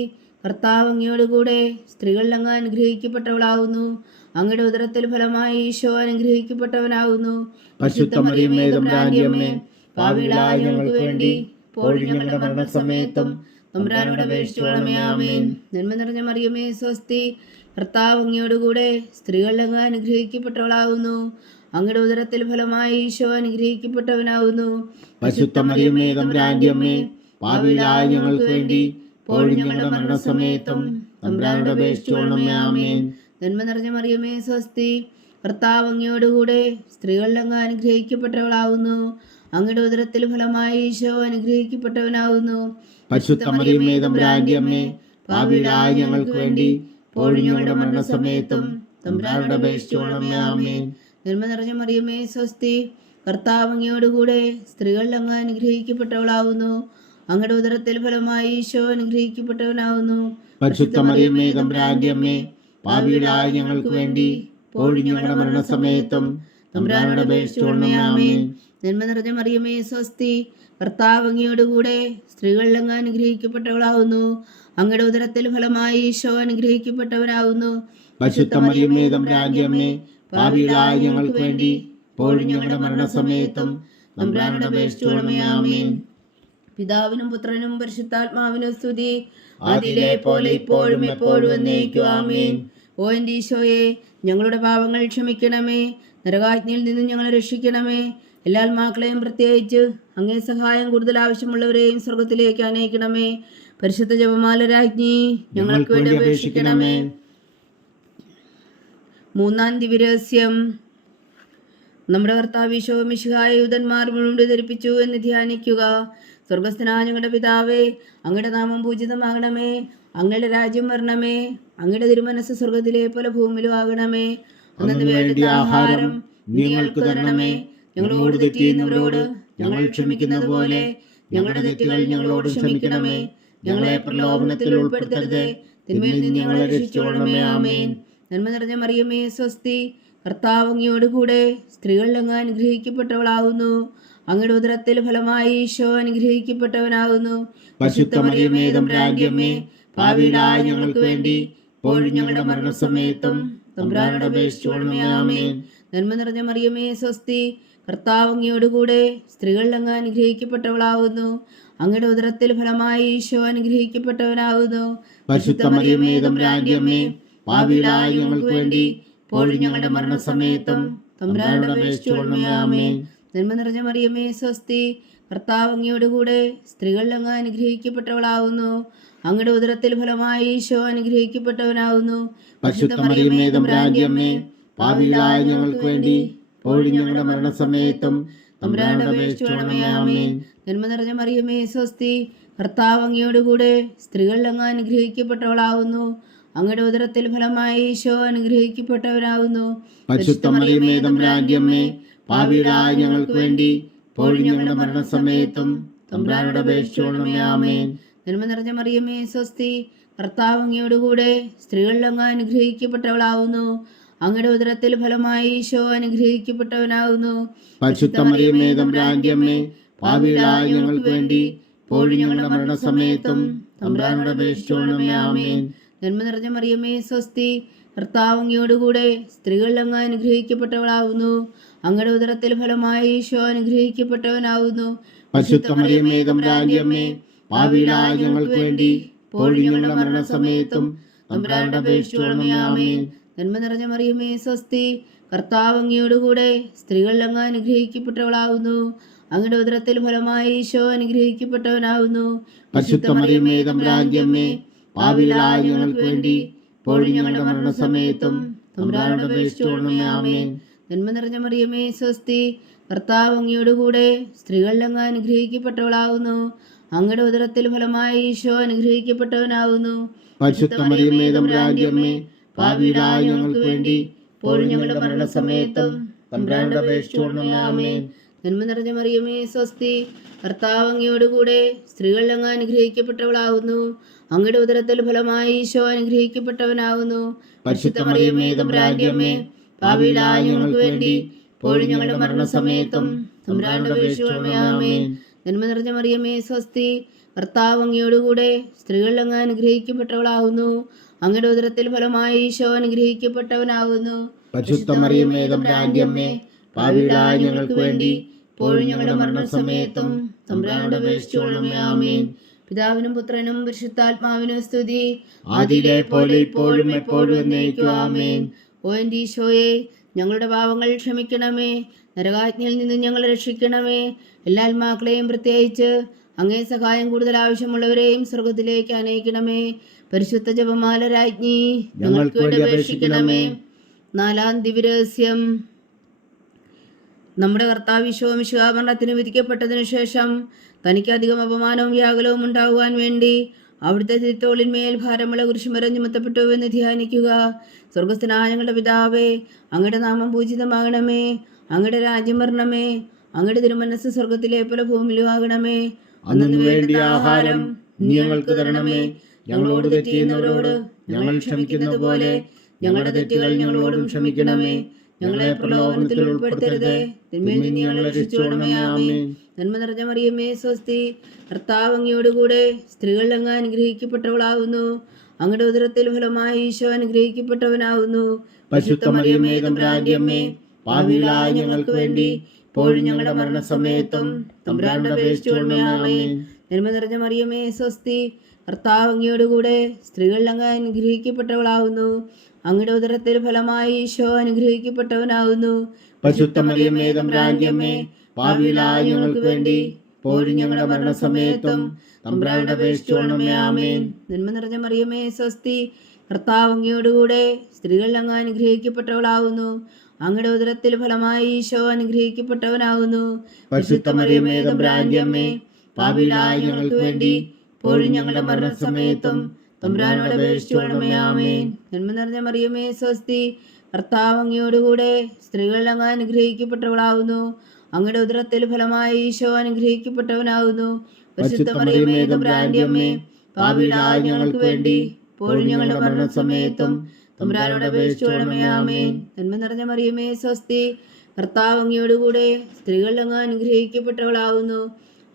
കർത്താവ് അങ്ങയോടുകൂടെ സ്ത്രീകളിൽ അങ്ങ് അനുഗ്രഹിക്കപ്പെട്ടവളാകുന്നു. അങ്ങയുടെ ഉദരത്തിൽ ഫലമായി ഈശോ അനുഗ്രഹിക്കപ്പെട്ടവനാകുന്നു. പരിശുദ്ധ മറിയമേ തമ്പുരാന്റെ അമ്മേ, പാപികളായ ഞങ്ങൾക്ക് വേണ്ടി ഇപ്പോഴും ഞങ്ങളുടെ മരണസമയത്തും തമ്പുരാനോട് അപേക്ഷിച്ചുകൊള്ളണമേ. ആമേൻ. നന്മ നിറഞ്ഞ മറിയമേ സ്വസ്തി, കർത്താവ് അങ്ങയോടുകൂടെ സ്ത്രീകളിൽ അങ്ങ് അനുഗ്രഹിക്കപ്പെട്ടവളാകുന്നു. അങ്ങയുടെ ഉദരത്തിൽ ഫലമായി ഈശോ അനുഗ്രഹിക്കപ്പെട്ടവനാകുന്നു. പരിശുദ്ധ മറിയമേ തമ്പുരാന്റെ അമ്മേ, പാപികളായ ഞങ്ങൾക്ക് വേണ്ടി ഇപ്പോഴും ഞങ്ങളുടെ മരണസമയത്തും തമ്പുരാനോട് അപേക്ഷിച്ചുകൊള്ളണമേ. ആമേൻ. നന്മ നിറഞ്ഞ മറിയമേ സ്വസ്തി, കർത്താവ് അങ്ങയോടുകൂടെ സ്ത്രീകളിൽ അങ്ങ് അനുഗ്രഹിക്കപ്പെട്ടവളാകുന്നു. അങ്ങയുടെ ഉദരത്തിൽ ഫലമായി ഈശോ അനുഗ്രഹിക്കപ്പെട്ടവനാകുന്നു. പരിശുദ്ധ മറിയമേ തമ്പുരാന്റെ അമ്മേ, പാപികളായ ഞങ്ങൾക്ക് വേണ്ടി ഇപ്പോഴും ഞങ്ങളുടെ മരണസമയത്തും തമ്പുരാനോട് അപേക്ഷിച്ചുകൊള്ളണമേ. ആമേൻ. നന്മ നിറഞ്ഞ മറിയമേ സ്വസ്തി, കർത്താവ് അങ്ങയോടുകൂടെ സ്ത്രീകളിൽ അങ്ങ് അനുഗ്രഹിക്കപ്പെട്ടവളാവുന്നു. അങ്ങയുടെ ഉദരത്തിൽ ഫലമായി ഈശോ അനുഗ്രഹിക്കപ്പെട്ടവനാവുന്നു. പരിശുദ്ധ മറിയമേ തമ്പുരാന്റെ അമ്മേ, പാപികളായ ഞങ്ങൾക്ക് വേണ്ടി ഇപ്പോഴും ഞങ്ങളുടെ മരണസമയത്തും തമ്പുരാനോട് അപേക്ഷിച്ചുകൊള്ളണമേ. ആമേൻ. നന്മ നിറഞ്ഞ മറിയമേ സ്വസ്തി, കർത്താവ് അങ്ങയോടുകൂടെ സ്ത്രീകളിൽ അങ്ങ് അനുഗ്രഹിക്കപ്പെട്ടവളാവുന്നു. അങ്ങയുടെ ഉദരത്തിൽ ഫലമായി ഈശോ അനുഗ്രഹിക്കപ്പെട്ടവരാവുന്നു. പരിശുദ്ധ മറിയമേ തമ്പുരാന്റെ അമ്മേ, പാപികളായ ഞങ്ങൾക്ക് വേണ്ടി ഇപ്പോഴും ഞങ്ങളുടെ മരണസമയത്തും തമ്പുരാനോട് അപേക്ഷിച്ചുകൊള്ളണമേ. ആമേൻ. പിതാവിനും പുത്രനും പരിശുദ്ധാത്മാവിനും സ്തുതി, അതിലെ പോലെ ഇപ്പോഴും എപ്പോഴും എന്നേക്കും. ആമേൻ. ഓ എൻ്റെ ഈശോയെ, ഞങ്ങളുടെ പാപങ്ങൾ ക്ഷമിക്കണമേ, നരകാജ്ഞയിൽ നിന്നും ഞങ്ങളെ രക്ഷിക്കണമേ. എല്ലാ ആത്മാക്കളെയും പ്രത്യേകിച്ച് അങ്ങേ സഹായം കൂടുതൽ ആവശ്യമുള്ളവരെയും സ്വർഗത്തിലേക്ക് അനയിക്കണമേ. പരിശുദ്ധ ജപമാല രാജ്ഞി, ഞങ്ങൾക്ക് വേണ്ടി അപേക്ഷിക്കണമേ. മൂന്നാം ദിവ്യരഹസ്യം. നമ്മുടെ കർത്താവ് ഈശോ മിശിഹായ യൂതന്മാർ മുഴുവൻ ധരിപ്പിച്ചു എന്ന് ധ്യാനിക്കുക. സ്വർഗസ്ഥനായ ഞങ്ങളുടെ പിതാവേ, അങ്ങയുടെ നാമം പൂജിതമാകണമേ, അങ്ങയുടെ രാജ്യം വരണമേ, അങ്ങയുടെ തിരുമനസ് സ്വർഗത്തിലെ പോലെ ഭൂമിയിലും ആകണമേ. അന്നു വേണ്ട ആഹാരം ഞങ്ങൾക്ക് തരണമേ. ഞങ്ങളോട് തെറ്റ് ചെയ്യുന്നവരോട് ഞങ്ങൾ ക്ഷമിക്കുന്നത് പോലെ ഞങ്ങളുടെ തെറ്റുകൾ ഞങ്ങളോട് ക്ഷമിക്കണമേ. ഞങ്ങളെ പ്രലോഭനത്തിൽ ഉൾപ്പെടുത്തരുത്, തിന്മയിൽ നിന്ന് ഞങ്ങളെ രക്ഷിച്ചുകൊള്ളണമേ. ആമേൻ. നന്മ നിറഞ്ഞ മറിയമേ സ്വസ്തി, കർത്താവ് അങ്ങയോടുകൂടെ സ്ത്രീകളിൽ അങ്ങ് അനുഗ്രഹിക്കപ്പെട്ടവളാവുന്നു. അങ്ങയുടെ ഉദരത്തിൽ ഫലമായി ഈശോ അനുഗ്രഹിക്കപ്പെട്ടവനാകുന്നു. പരിശുദ്ധ മറിയമേ തമ്പുരാന്റെ അമ്മേ, പാപികളായ ഞങ്ങൾക്ക് വേണ്ടി ഇപ്പോഴും ഞങ്ങളുടെ മരണസമയത്തും തമ്പുരാനോട് അപേക്ഷിച്ചുകൊള്ളണമേ. ആമേൻ. നന്മ നിറഞ്ഞ മറിയമേ സ്വസ്തി, കർത്താവ് അങ്ങയോടുകൂടെ സ്ത്രീകളിൽ അങ്ങ് അനുഗ്രഹിക്കപ്പെട്ടവളാവുന്നു. അങ്ങയുടെ ഉദരത്തിൽ ഫലമായി ഈശോ അനുഗ്രഹിക്കപ്പെട്ടവനാകുന്നു. പരിശുദ്ധ മറിയമേ തമ്പുരാന്റെ അമ്മേ, പാപികളായ ഞങ്ങൾക്ക് വേണ്ടി ഇപ്പോഴും ഞങ്ങളുടെ മരണസമയത്തും തമ്പുരാനോട് അപേക്ഷിച്ചുകൊള്ളണമേ. ആമേൻ. നന്മ നിറഞ്ഞ മറിയമേ സ്വസ്തി, കർത്താവ് അങ്ങയോടുകൂടെ സ്ത്രീകളിൽ അങ്ങ് അനുഗ്രഹിക്കപ്പെട്ടവളാവുന്നു. അങ്ങയുടെ ഉദരത്തിൽ ഫലമായി ഈശോ അനുഗ്രഹിക്കപ്പെട്ടവനാകുന്നു. പരിശുദ്ധ മറിയമേ തമ്പുരാന്റെ അമ്മേ, പാപികളായ ഞങ്ങൾക്ക് വേണ്ടി ഇപ്പോഴും ഞങ്ങളുടെ മരണസമയത്തും തമ്പുരാനോട് അപേക്ഷിച്ചുകൊള്ളണമേ. ആമേൻ. നന്മ നിറഞ്ഞ മറിയമേ സ്വസ്തി, കർത്താവ് അങ്ങയോടുകൂടെ സ്ത്രീകളിൽ അങ്ങ് അനുഗ്രഹിക്കപ്പെട്ടവളാവുന്നു. അങ്ങയുടെ ഉദരത്തിൽ ഫലമായി ഈശോ അനുഗ്രഹിക്കപ്പെട്ടവനാകുന്നു. പരിശുദ്ധ മറിയമേ തമ്പുരാന്റെ അമ്മേ, പാപികളായ ഞങ്ങൾക്ക് വേണ്ടി ഇപ്പോഴും ഞങ്ങളുടെ മരണസമയത്തും തമ്പുരാനോട് അപേക്ഷിച്ചുകൊള്ളണമേ. ആമേൻ. നന്മ നിറഞ്ഞ മറിയമേ സ്വസ്തി, കർത്താവ് അങ്ങയോടുകൂടെ സ്ത്രീകളിൽ അങ്ങ് അനുഗ്രഹിക്കപ്പെട്ടവളാവുന്നു. അങ്ങയുടെ ഉദരത്തിൽ ഫലമായി ഈശോ അനുഗ്രഹിക്കപ്പെട്ടവനാകുന്നു. പരിശുദ്ധ മറിയമേ തമ്പുരാന്റെ അമ്മേ, പാപികളായ ഞങ്ങൾക്ക് വേണ്ടി ഇപ്പോഴും ഞങ്ങളുടെ മരണസമയത്തും തമ്പുരാനോട് അപേക്ഷിച്ചുകൊള്ളണമേ. ആമേൻ. നന്മ നിറഞ്ഞ മറിയമേ സ്വസ്തി, കർത്താവ് അങ്ങയോടുകൂടെ സ്ത്രീകളിൽ അങ്ങ് അനുഗ്രഹിക്കപ്പെട്ടവളാവുന്നു. അങ്ങയുടെ ഉദരത്തിൽ ഫലമായി ഈശോ അനുഗ്രഹിക്കപ്പെട്ടവനാകുന്നു. പരിശുദ്ധ മറിയമേ തമ്പുരാന്റെ അമ്മേ, പാപികളായ ഞങ്ങൾക്ക് വേണ്ടി ഇപ്പോഴും ഞങ്ങളുടെ മരണസമയത്തും തമ്പുരാനോട് അപേക്ഷിച്ചുകൊള്ളണമേ. ആമേൻ. നന്മ നിറഞ്ഞ മറിയമേ സ്വസ്തി, കർത്താവ് അങ്ങയോടുകൂടെ സ്ത്രീകളിൽ അങ്ങ് അനുഗ്രഹിക്കപ്പെട്ടവളാവുന്നു. അങ്ങയുടെ ഉദരത്തിൽ ഫലമായി ഈശോ അനുഗ്രഹിക്കപ്പെട്ടവനാകുന്നു. പരിശുദ്ധ മറിയമേ തമ്പുരാന്റെ അമ്മേ, പാപികളായ ഞങ്ങൾക്ക് വേണ്ടി ഇപ്പോഴും ഞങ്ങളുടെ മരണസമയത്തും തമ്പുരാനോട് അപേക്ഷിച്ചുകൊള്ളണമേ. ആമേൻ. നന്മ നിറഞ്ഞ മറിയമേ സ്വസ്തി, കർത്താവ് അങ്ങയോടുകൂടെ സ്ത്രീകളിൽ അങ്ങ് അനുഗ്രഹിക്കപ്പെട്ടവളാവുന്നു. അങ്ങയുടെ ഉദരത്തിൽ ഫലമായി ഈശോ അനുഗ്രഹിക്കപ്പെട്ടവനാകുന്നു. പരിശുദ്ധ മറിയമേ തമ്പുരാന്റെ അമ്മേ, പാപികളായ ഞങ്ങൾക്ക് വേണ്ടി ഇപ്പോഴും ഞങ്ങളുടെ മരണസമയത്തും തമ്പുരാനോട് അപേക്ഷിച്ചുകൊള്ളണമേ. ആമേൻ. നന്മ നിറഞ്ഞ മറിയമേ സ്വസ്തി, കർത്താവ് അങ്ങയോടുകൂടെ സ്ത്രീകളിൽ അങ്ങ് അനുഗ്രഹിക്കപ്പെട്ടവളാവുന്നു. അങ്ങയുടെ ഉദരത്തിൽ ഫലമായി ഈശോ അനുഗ്രഹിക്കപ്പെട്ടവനാകുന്നു. പരിശുദ്ധ മറിയമേ തമ്പുരാന്റെ അമ്മേ, പാപികളായ ഞങ്ങൾക്ക് വേണ്ടി ഇപ്പോഴും ഞങ്ങളുടെ മരണസമയത്തും തമ്പുരാനോട് അപേക്ഷിച്ചുകൊള്ളണമേ. ആമേൻ. നന്മ നിറഞ്ഞ മറിയമേ സ്വസ്തി, കർത്താവ് അങ്ങയോടുകൂടെ സ്ത്രീകളിൽ അങ്ങ് അനുഗ്രഹിക്കപ്പെട്ടവളാവുന്നു. അങ്ങയുടെ ഉദരത്തിൽ ഫലമായി ഈശോ അനുഗ്രഹിക്കപ്പെട്ടവനാകുന്നു. പരിശുദ്ധ മറിയമേ തമ്പുരാന്റെ അമ്മേ, പാപികളായ ഞങ്ങൾക്ക് വേണ്ടി ഇപ്പോഴും ഞങ്ങളുടെ മരണസമയത്തും തമ്പുരാനോട് അപേക്ഷിച്ചുകൊള്ളണമേ. ആമേൻ. പിതാവിനും പുത്രനും പരിശുദ്ധാത്മാവിനും സ്തുതി, അതിലെ പോലെ ഇപ്പോഴും എപ്പോഴും എന്നേക്കും. ആമേൻ. ഓ എൻ്റെ ഈശോയെ, ഞങ്ങളുടെ പാപങ്ങൾ ക്ഷമിക്കണമേ, നരകാജ്ഞയിൽ നിന്നും ഞങ്ങളെ രക്ഷിക്കണമേ. എല്ലാ ആത്മാക്കളെയും പ്രത്യേകിച്ച് അങ്ങേ സഹായം കൂടുതൽ ആവശ്യമുള്ളവരെയും സ്വർഗത്തിലേക്ക് അനയിക്കണമേ. പരിശുദ്ധ ജപമാല രാജ്ഞി, ഞങ്ങൾക്ക് വേണ്ടി അപേക്ഷിക്കണമേ. നാലാം ദിവ്യരഹസ്യം. നമ്മുടെ കർത്താവ് ഈശോ മിശിഹാ മരണത്തിന് വിധിക്കപ്പെട്ടതിനു ശേഷം തനിക്ക് അധികം അപമാനവും വ്യാകുലവും ഉണ്ടാകുവാൻ വേണ്ടി അവിടുത്തെ തിരുത്തോളിന്മേൽ ഭാരമുള്ള കുരിശുമരം ചുമത്തപ്പെട്ടു എന്ന് ധ്യാനിക്കുക. സ്വർഗസ്ഥനായ ഞങ്ങളുടെ പിതാവേ, അങ്ങയുടെ നാമം പൂജിതമാകണമേ, അങ്ങയുടെ രാജ്യം വരണമേ, അങ്ങയുടെ തിരുമനസ് സ്വർഗത്തിലെ പോലെ ഭൂമിയിലും ആകണമേ. അന്നു വേണ്ടിയ ആഹാരം ഞങ്ങൾക്ക് തരണമേ. ഞങ്ങളോട് തെറ്റ് ചെയ്യുന്നവരോട് ഞങ്ങൾ ക്ഷമിക്കുന്നത് പോലെ ഞങ്ങളുടെ തെറ്റുകൾ ഞങ്ങളോടും ക്ഷമിക്കണമേ. ഞങ്ങളെ പ്രലോഭനത്തിൽ ഉൾപ്പെടുത്തരുതേ, തിന്മയിൽ നിന്ന് ഞങ്ങളെ രക്ഷിച്ചുകൊള്ളണമേ. ആമേൻ. നന്മ നിറഞ്ഞ മറിയമേ സ്വസ്തി, കർത്താവ് അങ്ങയോടുകൂടെ സ്ത്രീകൾ അങ്ങ് അനുഗ്രഹിക്കപ്പെട്ടവളാകുന്നു. അങ്ങയുടെ ഉദരത്തിൽ ഫലമായി ഈശോ അനുഗ്രഹിക്കപ്പെട്ടവനാകുന്നു. പരിശുദ്ധ മറിയമേ തമ്പുരാന്റെ അമ്മേ, പാപികളായ ഞങ്ങൾക്ക് വേണ്ടി ഇപ്പോഴും ഞങ്ങളുടെ മരണസമയത്തും തമ്പുരാനോട് അപേക്ഷിച്ചുകൊള്ളണമേ. ആമേൻ. നന്മ നിറഞ്ഞ മറിയമേ സ്വസ്തി, കർത്താവ് അങ്ങയോടുകൂടെ സ്ത്രീകൾ അങ്ങ് അനുഗ്രഹിക്കപ്പെട്ടവളാകുന്നു. അങ്ങയുടെ ഉദരത്തിൽ ഫലമായി ഈശോ അനുഗ്രഹിക്കപ്പെട്ടവനാകുന്നു. പരിശുദ്ധ മറിയമേ തമ്പുരാന്റെ അമ്മേ, പാപികളായ ഞങ്ങൾക്ക് വേണ്ടി ഇപ്പോഴും ഞങ്ങളുടെ മരണസമയത്തും തമ്പുരാനോട് അപേക്ഷിച്ചുകൊള്ളണമേ. ആമേൻ. നന്മ നിറഞ്ഞ മറിയമേ സ്വസ്തി, കർത്താവ് അങ്ങയോടുകൂടെ സ്ത്രീകൾ അങ്ങ് അനുഗ്രഹിക്കപ്പെട്ടവളാകുന്നു. അങ്ങയുടെ ഉദരത്തിൽ ഫലമായി ഈശോ അനുഗ്രഹിക്കപ്പെട്ടവനാകുന്നു. പരിശുദ്ധ മറിയമേ തമ്പുരാന്റെ അമ്മേ, പാപികളായ ഞങ്ങൾക്ക് വേണ്ടി ഇപ്പോഴും ഞങ്ങളുടെ മരണസമയത്തും തമ്പുരാനോട് അപേക്ഷിച്ചുകൊള്ളണമേ. ആമേൻ. നന്മ നിറഞ്ഞ മറിയമേ സ്വസ്തി, കർത്താവ് അങ്ങയോടുകൂടെ സ്ത്രീകൾ അങ്ങ് അനുഗ്രഹിക്കപ്പെട്ടവളാകുന്നു. അങ്ങയുടെ ഉദരത്തിൽ ഫലമായി ഈശോ അനുഗ്രഹിക്കപ്പെട്ടവനാകുന്നു. പരിശുദ്ധ മറിയമേ തമ്പുരാന്റെ അമ്മേ, പാപികളായ ഞങ്ങൾക്ക് വേണ്ടി ഇപ്പോഴും ഞങ്ങളുടെ മരണസമയത്തും തമ്പുരാനോട് അപേക്ഷിച്ചുകൊള്ളണമേ. ആമേൻ. നന്മ നിറഞ്ഞ മറിയമേ സ്വസ്തി, കർത്താവ് അങ്ങയോടുകൂടെ സ്ത്രീകൾ അങ്ങ് അനുഗ്രഹിക്കപ്പെട്ടവളാകുന്നു.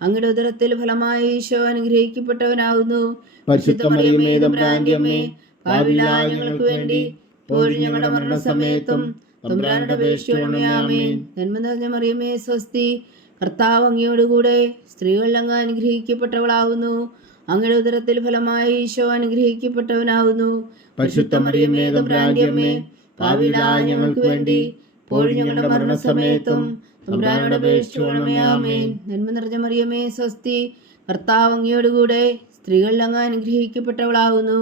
അങ്ങയുടെ ഉദരത്തിൽ ഫലമായി ഈശോ അനുഗ്രഹിക്കപ്പെട്ടവനാകുന്നു. പരിശുദ്ധ മറിയമേ തമ്പുരാന്റെ അമ്മേ, പാപികളായ ഞങ്ങൾക്ക് വേണ്ടി ഇപ്പോഴും ഞങ്ങളുടെ മരണസമയത്തും തമ്പുരാനോട് അപേക്ഷിച്ചുകൊള്ളണമേ. ആമേൻ. നന്മ നിറഞ്ഞ മറിയമേ സ്വസ്തി, കർത്താവ് അങ്ങയോടുകൂടെ സ്ത്രീകൾ അങ്ങ് അനുഗ്രഹിക്കപ്പെട്ടവളാകുന്നു. അങ്ങയുടെ ഉദരത്തിൽ ഫലമായി ഈശോ അനുഗ്രഹിക്കപ്പെട്ടവനാകുന്നു. പരിശുദ്ധ മറിയമേ തമ്പുരാന്റെ അമ്മേ, പാപികളായ ഞങ്ങൾക്ക് വേണ്ടി ഇപ്പോഴും ഞങ്ങളുടെ മരണസമയത്തും തമ്പുരാനോട് അപേക്ഷിച്ചുകൊള്ളണമേ. ആമേൻ. നന്മ നിറഞ്ഞ മറിയമേ സ്വസ്തി, കർത്താവ് അങ്ങയോടുകൂടെ സ്ത്രീകൾ അങ്ങ് അനുഗ്രഹിക്കപ്പെട്ടവളാകുന്നു.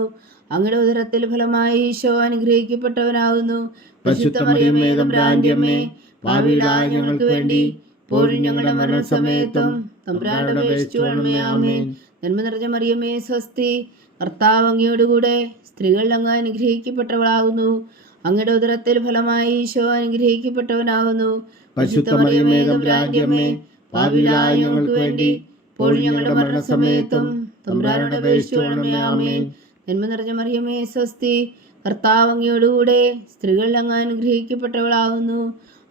അങ്ങയുടെ ഉദരത്തിൽ ഫലമായി ഈശോ അനുഗ്രഹിക്കപ്പെട്ടവനാകുന്നു. പരിശുദ്ധ മറിയമേ തമ്പുരാന്റെ അമ്മേ, പാപികളായ ഞങ്ങൾക്ക് വേണ്ടി ഇപ്പോഴും ഞങ്ങളുടെ മരണസമയത്തും തമ്പുരാനോട് അപേക്ഷിച്ചുകൊള്ളണമേ. ആമേൻ. നന്മ നിറഞ്ഞ മറിയമേ സ്വസ്തി, കർത്താവ് അങ്ങയോടുകൂടെ സ്ത്രീകൾ അങ്ങ് അനുഗ്രഹിക്കപ്പെട്ടവളാകുന്നു. അങ്ങയുടെ ഉദരത്തിൽ ഫലമായി ഈശോ അനുഗ്രഹിക്കപ്പെട്ടവനാകുന്നു. പരിശുദ്ധ മറിയമേ തമ്പുരാന്റെ അമ്മേ, പാപികളായ ഞങ്ങൾക്ക് വേണ്ടി ഇപ്പോഴും ഞങ്ങളുടെ മരണസമയത്തും തമ്പുരാനോട് അപേക്ഷിച്ചുകൊള്ളണമേ. ആമേൻ. നന്മ നിറഞ്ഞ മറിയമേ സ്വസ്തി, കർത്താവ് അങ്ങയോടുകൂടെ സ്ത്രീകൾ അങ്ങ് അനുഗ്രഹിക്കപ്പെട്ടവളാകുന്നു.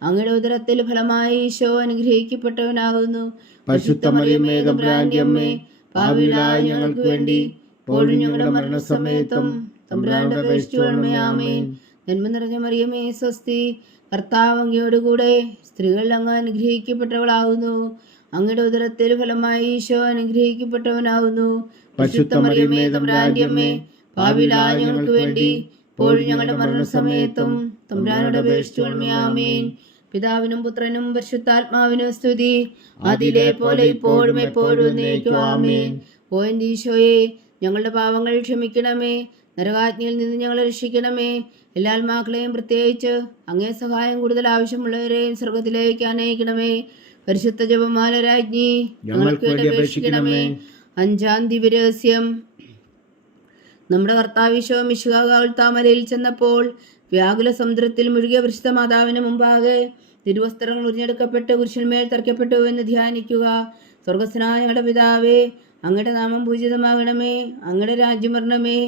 അങ്ങയുടെ ഉദരത്തിൽ ഫലമായി ഈശോ അനുഗ്രഹിക്കപ്പെട്ടവനാകുന്നു. പരിശുദ്ധ മറിയമേ തമ്പുരാന്റെ അമ്മേ, പാപികളായ ഞങ്ങൾക്ക് വേണ്ടി ഇപ്പോഴും ഞങ്ങളുടെ മരണസമയത്തും തമ്പുരാനോട് അപേക്ഷിച്ചുകൊള്ളണമേ. ആമേൻ. നന്മ നിറഞ്ഞ മറിയമേ സ്വസ്തി, കർത്താവ് അങ്ങയോടുകൂടെ സ്ത്രീകൾ അങ്ങ് അനുഗ്രഹിക്കപ്പെട്ടവളാകുന്നു. അങ്ങയുടെ ഉദരത്തിൽ ഫലമായി ഈശോ അനുഗ്രഹിക്കപ്പെട്ടവനാകുന്നു. പരിശുദ്ധ മറിയമേ തമ്പുരാന്റെ അമ്മേ, പാപികളായ ഞങ്ങൾക്ക് വേണ്ടി ഇപ്പോഴും ഞങ്ങളുടെ മരണസമയത്തും തമ്പുരാനോട് അപേക്ഷിച്ചുകൊള്ളണമേ. ആമേൻ. പിതാവിനും പുത്രനും പരിശുദ്ധാത്മാവിനും സ്തുതി, അതിലെ പോലെ ഇപ്പോഴും എപ്പോഴും എന്നേക്കും. ആമേൻ. ഓ എൻ്റെ ഈശോയെ, ഞങ്ങളുടെ പാവങ്ങൾ ക്ഷമിക്കണമേ. നരകാജ്ഞയിൽ നിന്ന് ഞങ്ങളെ രക്ഷിക്കണമേ. എല്ലാ ആത്മാക്കളെയും പ്രത്യേകിച്ച് അങ്ങേ സഹായം കൂടുതൽ ആവശ്യമുള്ളവരെയും സ്വർഗത്തിലേക്ക് അനയിക്കണമേ. പരിശുദ്ധ ജപമാല രാജ്ഞി, ഞങ്ങൾക്ക് വേണ്ടി അപേക്ഷിക്കണമേ. അഞ്ചാം ദിവ്യരഹസ്യം. നമ്മുടെ കർത്താവിശോ മിശിഹാഗാവുൽത്താമലയിൽ ചെന്നപ്പോൾ വ്യാകുല സമുദ്രത്തിൽ മുഴുകിയ പരിശുദ്ധ മാതാവിന് മുമ്പാകെ തിരുവസ്ത്രങ്ങൾ ഉറിഞ്ഞെടുക്കപ്പെട്ട് കുരിശന്മേൽ തറയ്ക്കപ്പെട്ടു എന്ന് ധ്യാനിക്കുക. സ്വർഗസ്നായ ഞങ്ങളുടെ പിതാവേ, അങ്ങയുടെ നാമം പൂജിതമാകണമേ. അങ്ങയുടെ രാജ്യം വരണമേ.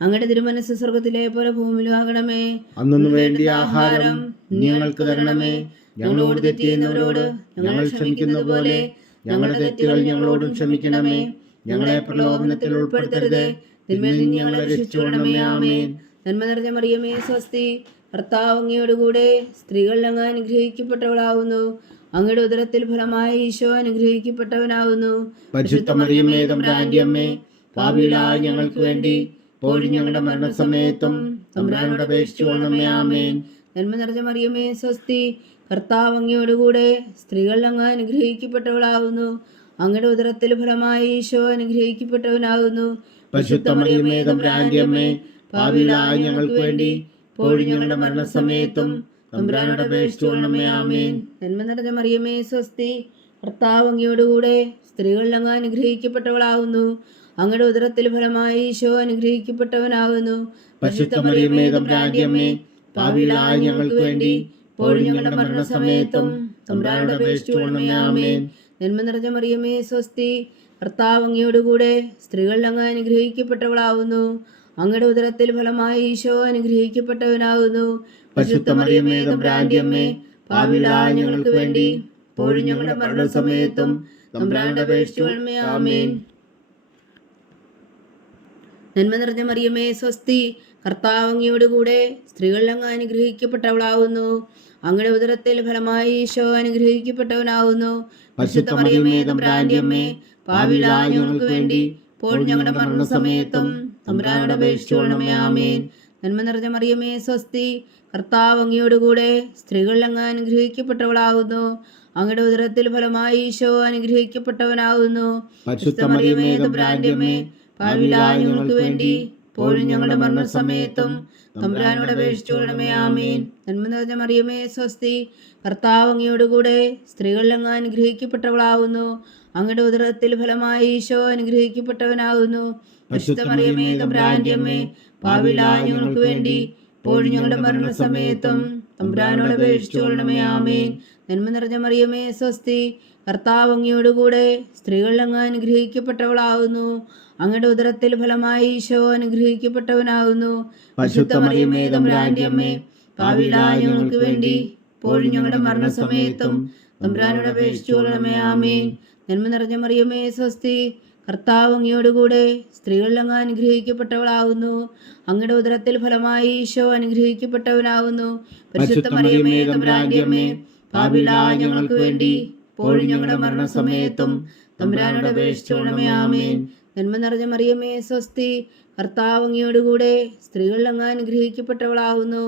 അങ്ങയുടെ തിരുമനസ് സ്വർഗത്തിലെ പോലെ ഭൂമിയിലും ആകണമേ. അന്നു വേണ്ടിയ ആഹാരം ഞങ്ങൾക്ക് തരണമേ. ഞങ്ങളോട് തെറ്റ് ചെയ്യുന്നവരോട് ഞങ്ങൾ ക്ഷമിക്കുന്നത് പോലെ ഞങ്ങളുടെ തെറ്റുകൾ ഞങ്ങളോടും ക്ഷമിക്കണമേ. ഞങ്ങളെ പ്രലോഭനത്തിൽ ഉൾപ്പെടുത്തരുതേ, തിന്മയിൽ നിന്ന് ഞങ്ങളെ രക്ഷിച്ചുകൊള്ളണമേ. ആമേൻ. നന്മ നിറഞ്ഞ മറിയമേ സ്വസ്തി, കർത്താവ് അങ്ങയോടുകൂടെ സ്ത്രീകൾ അങ്ങ് അനുഗ്രഹിക്കപ്പെട്ടവളാകുന്നു. അങ്ങയുടെ ഉദരത്തിൽ ഫലമായി ഈശോ അനുഗ്രഹിക്കപ്പെട്ടവനാകുന്നു. പരിശുദ്ധ മറിയമേ തമ്പുരാന്റെ അമ്മേ, പാപികളായ ഞങ്ങൾക്ക് വേണ്ടി ഇപ്പോഴും ഞങ്ങളുടെ മരണസമയത്തും തമ്പുരാനോട് അപേക്ഷിച്ചുകൊള്ളണമേ. ആമേൻ. നന്മ നിറഞ്ഞ മറിയമേ സ്വസ്തി, കർത്താവ് അങ്ങയോടുകൂടെ സ്ത്രീകൾ അങ്ങ് അനുഗ്രഹിക്കപ്പെട്ടവളാകുന്നു. അങ്ങയുടെ ഉദരത്തിൽ ഫലമായി ഈശോ അനുഗ്രഹിക്കപ്പെട്ടവനാകുന്നു. പരിശുദ്ധ മറിയമേ തമ്പുരാന്റെ അമ്മേ, പാപികളായ ഞങ്ങൾക്ക് വേണ്ടി ഇപ്പോഴും ഞങ്ങളുടെ മരണസമയത്തും തമ്പുരാനോട് അപേക്ഷിച്ചുകൊള്ളണമേ. ആമേൻ. നന്മ നിറഞ്ഞ മറിയമേ സ്വസ്തി, കർത്താവ് അങ്ങയോടുകൂടെ സ്ത്രീകൾ അങ്ങ് അനുഗ്രഹിക്കപ്പെട്ടവളാകുന്നു. അങ്ങയുടെ ഉദരത്തിൽ ഫലമായി ഈശോ അനുഗ്രഹിക്കപ്പെട്ടവനാകുന്നു. പരിശുദ്ധ മറിയമേ തമ്പുരാന്റെ അമ്മേ, പാപികളായ ഞങ്ങൾക്ക് വേണ്ടി ഇപ്പോഴും ഞങ്ങളുടെ മരണസമയത്തും തമ്പുരാനോട് അപേക്ഷിച്ചുകൊള്ളണമേ. ആമേൻ. നന്മ നിറഞ്ഞ മറിയമേ സ്വസ്തി, കർത്താവ് അങ്ങയോടുകൂടെ സ്ത്രീകളിൽ അങ്ങ് അനുഗ്രഹിക്കപ്പെട്ടവളാവുന്നു. അങ്ങയുടെ ഉദരത്തിൽ ഫലമായി ഈശോ അനുഗ്രഹിക്കപ്പെട്ടവനാകുന്നു. പരിശുദ്ധ മറിയമേ തമ്പുരാന്റെ അമ്മേ, പാപികളായ ഞങ്ങൾക്ക് വേണ്ടി ഇപ്പോഴും ഞങ്ങളുടെ മരണസമയത്തും തമ്പുരാനോട് അപേക്ഷിച്ചുകൊള്ളണമേ. ആമേൻ. നന്മ നിറഞ്ഞ മറിയമേ സ്വസ്തി, കർത്താവ് അങ്ങയോടുകൂടെ സ്ത്രീകളിൽ അങ്ങ് അനുഗ്രഹിക്കപ്പെട്ടവളാവുന്നു. അങ്ങയുടെ ഉദരത്തിൽ ഫലമായി ഈശോ അനുഗ്രഹിക്കപ്പെട്ടവനാകുന്നു. പരിശുദ്ധ മറിയമേ തമ്പുരാന്റെ അമ്മേ, പാപികളായ ഞങ്ങൾക്ക് വേണ്ടി ഇപ്പോഴും ഞങ്ങളുടെ മരണസമയത്തും തമ്പുരാനോട് അപേക്ഷിച്ചുകൊള്ളണമേ. ആമേൻ. നന്മ നിറഞ്ഞ മറിയമേ സ്വസ്തി, കർത്താവ് അങ്ങയോടുകൂടെ സ്ത്രീകളിൽ അങ്ങ് അനുഗ്രഹിക്കപ്പെട്ടവളാകുന്നു. അങ്ങയുടെ ഉദരത്തിൽ ഫലമായി ഈശോ അനുഗ്രഹിക്കപ്പെട്ടവനാകുന്നു. പരിശുദ്ധ മറിയമേ തമ്പുരാന്റെ അമ്മേ, പാപികളായ ഞങ്ങൾക്ക് വേണ്ടി ഇപ്പോഴും ഞങ്ങളുടെ മരണസമയത്തും തമ്പുരാനോട് അപേക്ഷിച്ചുകൊള്ളണമേ. ആമേൻ. നന്മ നിറഞ്ഞ മറിയമേ സ്വസ്തി, കർത്താവ് അങ്ങയോടുകൂടെ സ്ത്രീകളിൽ അങ്ങ് അനുഗ്രഹിക്കപ്പെട്ടവളാകുന്നു. അങ്ങയുടെ ഉദരത്തിൽ ഫലമായി ഈശോ അനുഗ്രഹിക്കപ്പെട്ടവനാകുന്നു. പരിശുദ്ധ മറിയമേ തമ്പുരാന്റെ അമ്മേ, പാപികളായ ഞങ്ങൾക്ക് വേണ്ടി ഇപ്പോഴും ഞങ്ങളുടെ മരണസമയത്തും തമ്പുരാനോട് അപേക്ഷിച്ചുകൊള്ളണമേ. ആമേൻ. നന്മ നിറഞ്ഞ മറിയമേ സ്വസ്തി, കർത്താവ് അങ്ങയോടുകൂടെ സ്ത്രീകളിൽ അങ്ങ് അനുഗ്രഹിക്കപ്പെട്ടവളാകുന്നു. അങ്ങയുടെ ഉദരത്തിൽ ഫലമായി ഈശോ അനുഗ്രഹിക്കപ്പെട്ടവനാകുന്നു. പരിശുദ്ധ മറിയമേ തമ്പുരാന്റെ അമ്മേ, പാപികളായ ഞങ്ങൾക്ക് വേണ്ടി ഇപ്പോഴും ഞങ്ങളുടെ മരണസമയത്തും തമ്പുരാനോട് അപേക്ഷിച്ചുകൊള്ളണമേ. ആമേൻ. നന്മ നിറഞ്ഞ മറിയമേ സ്വസ്തി, കർത്താവ് അങ്ങയോടുകൂടെ സ്ത്രീകളിൽ അങ്ങ് അനുഗ്രഹിക്കപ്പെട്ടവളാകുന്നു. അങ്ങയുടെ ഉദരത്തിൽ ഫലമായി ഈശോ അനുഗ്രഹിക്കപ്പെട്ടവനാകുന്നു. പരിശുദ്ധ മറിയമേ തമ്പുരാന്റെ അമ്മേ, പാപികളായ ഞങ്ങൾക്ക് വേണ്ടി ഇപ്പോഴും ഞങ്ങളുടെ മരണസമയത്തും തമ്പുരാനോട് അപേക്ഷിച്ചുകൊള്ളണമേ. ആമേൻ. നന്മ നിറഞ്ഞ മറിയമേ സ്വസ്തി, കർത്താവ് അങ്ങയോടുകൂടെ സ്ത്രീകളിൽ അങ്ങ് അനുഗ്രഹിക്കപ്പെട്ടവളാകുന്നു.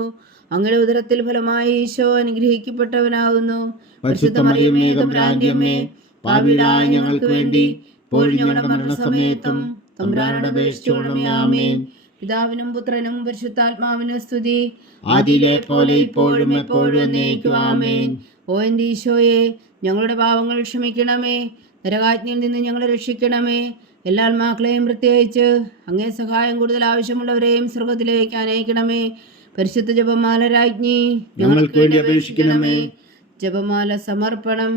അങ്ങയുടെ ഉദരത്തിൽ ഫലമായി ഈശോ അനുഗ്രഹിക്കപ്പെട്ടവനാകുന്നു. പരിശുദ്ധ മറിയമേ തമ്പുരാന്റെ അമ്മേ, പാപികളായ ഞങ്ങൾക്ക് വേണ്ടി ഇപ്പോഴും ഞങ്ങളുടെ മരണസമയത്തും തമ്പുരാനോട് അപേക്ഷിച്ചുകൊള്ളണമേ. ആമേൻ. പിതാവിനും പുത്രനും പരിശുദ്ധാത്മാവിനും സ്തുതി, ആദിയിലെ പോലെ ഇപ്പോഴും എപ്പോഴും എന്നേക്കും. ആമേൻ. ഓ എൻ്റെ ഈശോയെ, ഞങ്ങളുടെ പാവങ്ങൾ ക്ഷമിക്കണമേ. നരകാജ്ഞയിൽ നിന്ന് ഞങ്ങളെ രക്ഷിക്കണമേ. എല്ലാ ആത്മാക്കളെയും പ്രത്യേകിച്ച് അങ്ങേ സഹായം കൂടുതൽ ആവശ്യമുള്ളവരെയും സ്വർഗത്തിലേക്ക് അനയിക്കണമേ. പരിശുദ്ധ ജപമാല രാജ്ഞി, ഞങ്ങൾക്ക് വേണ്ടി അപേക്ഷിക്കണമേ. ജപമാല സമർപ്പണം.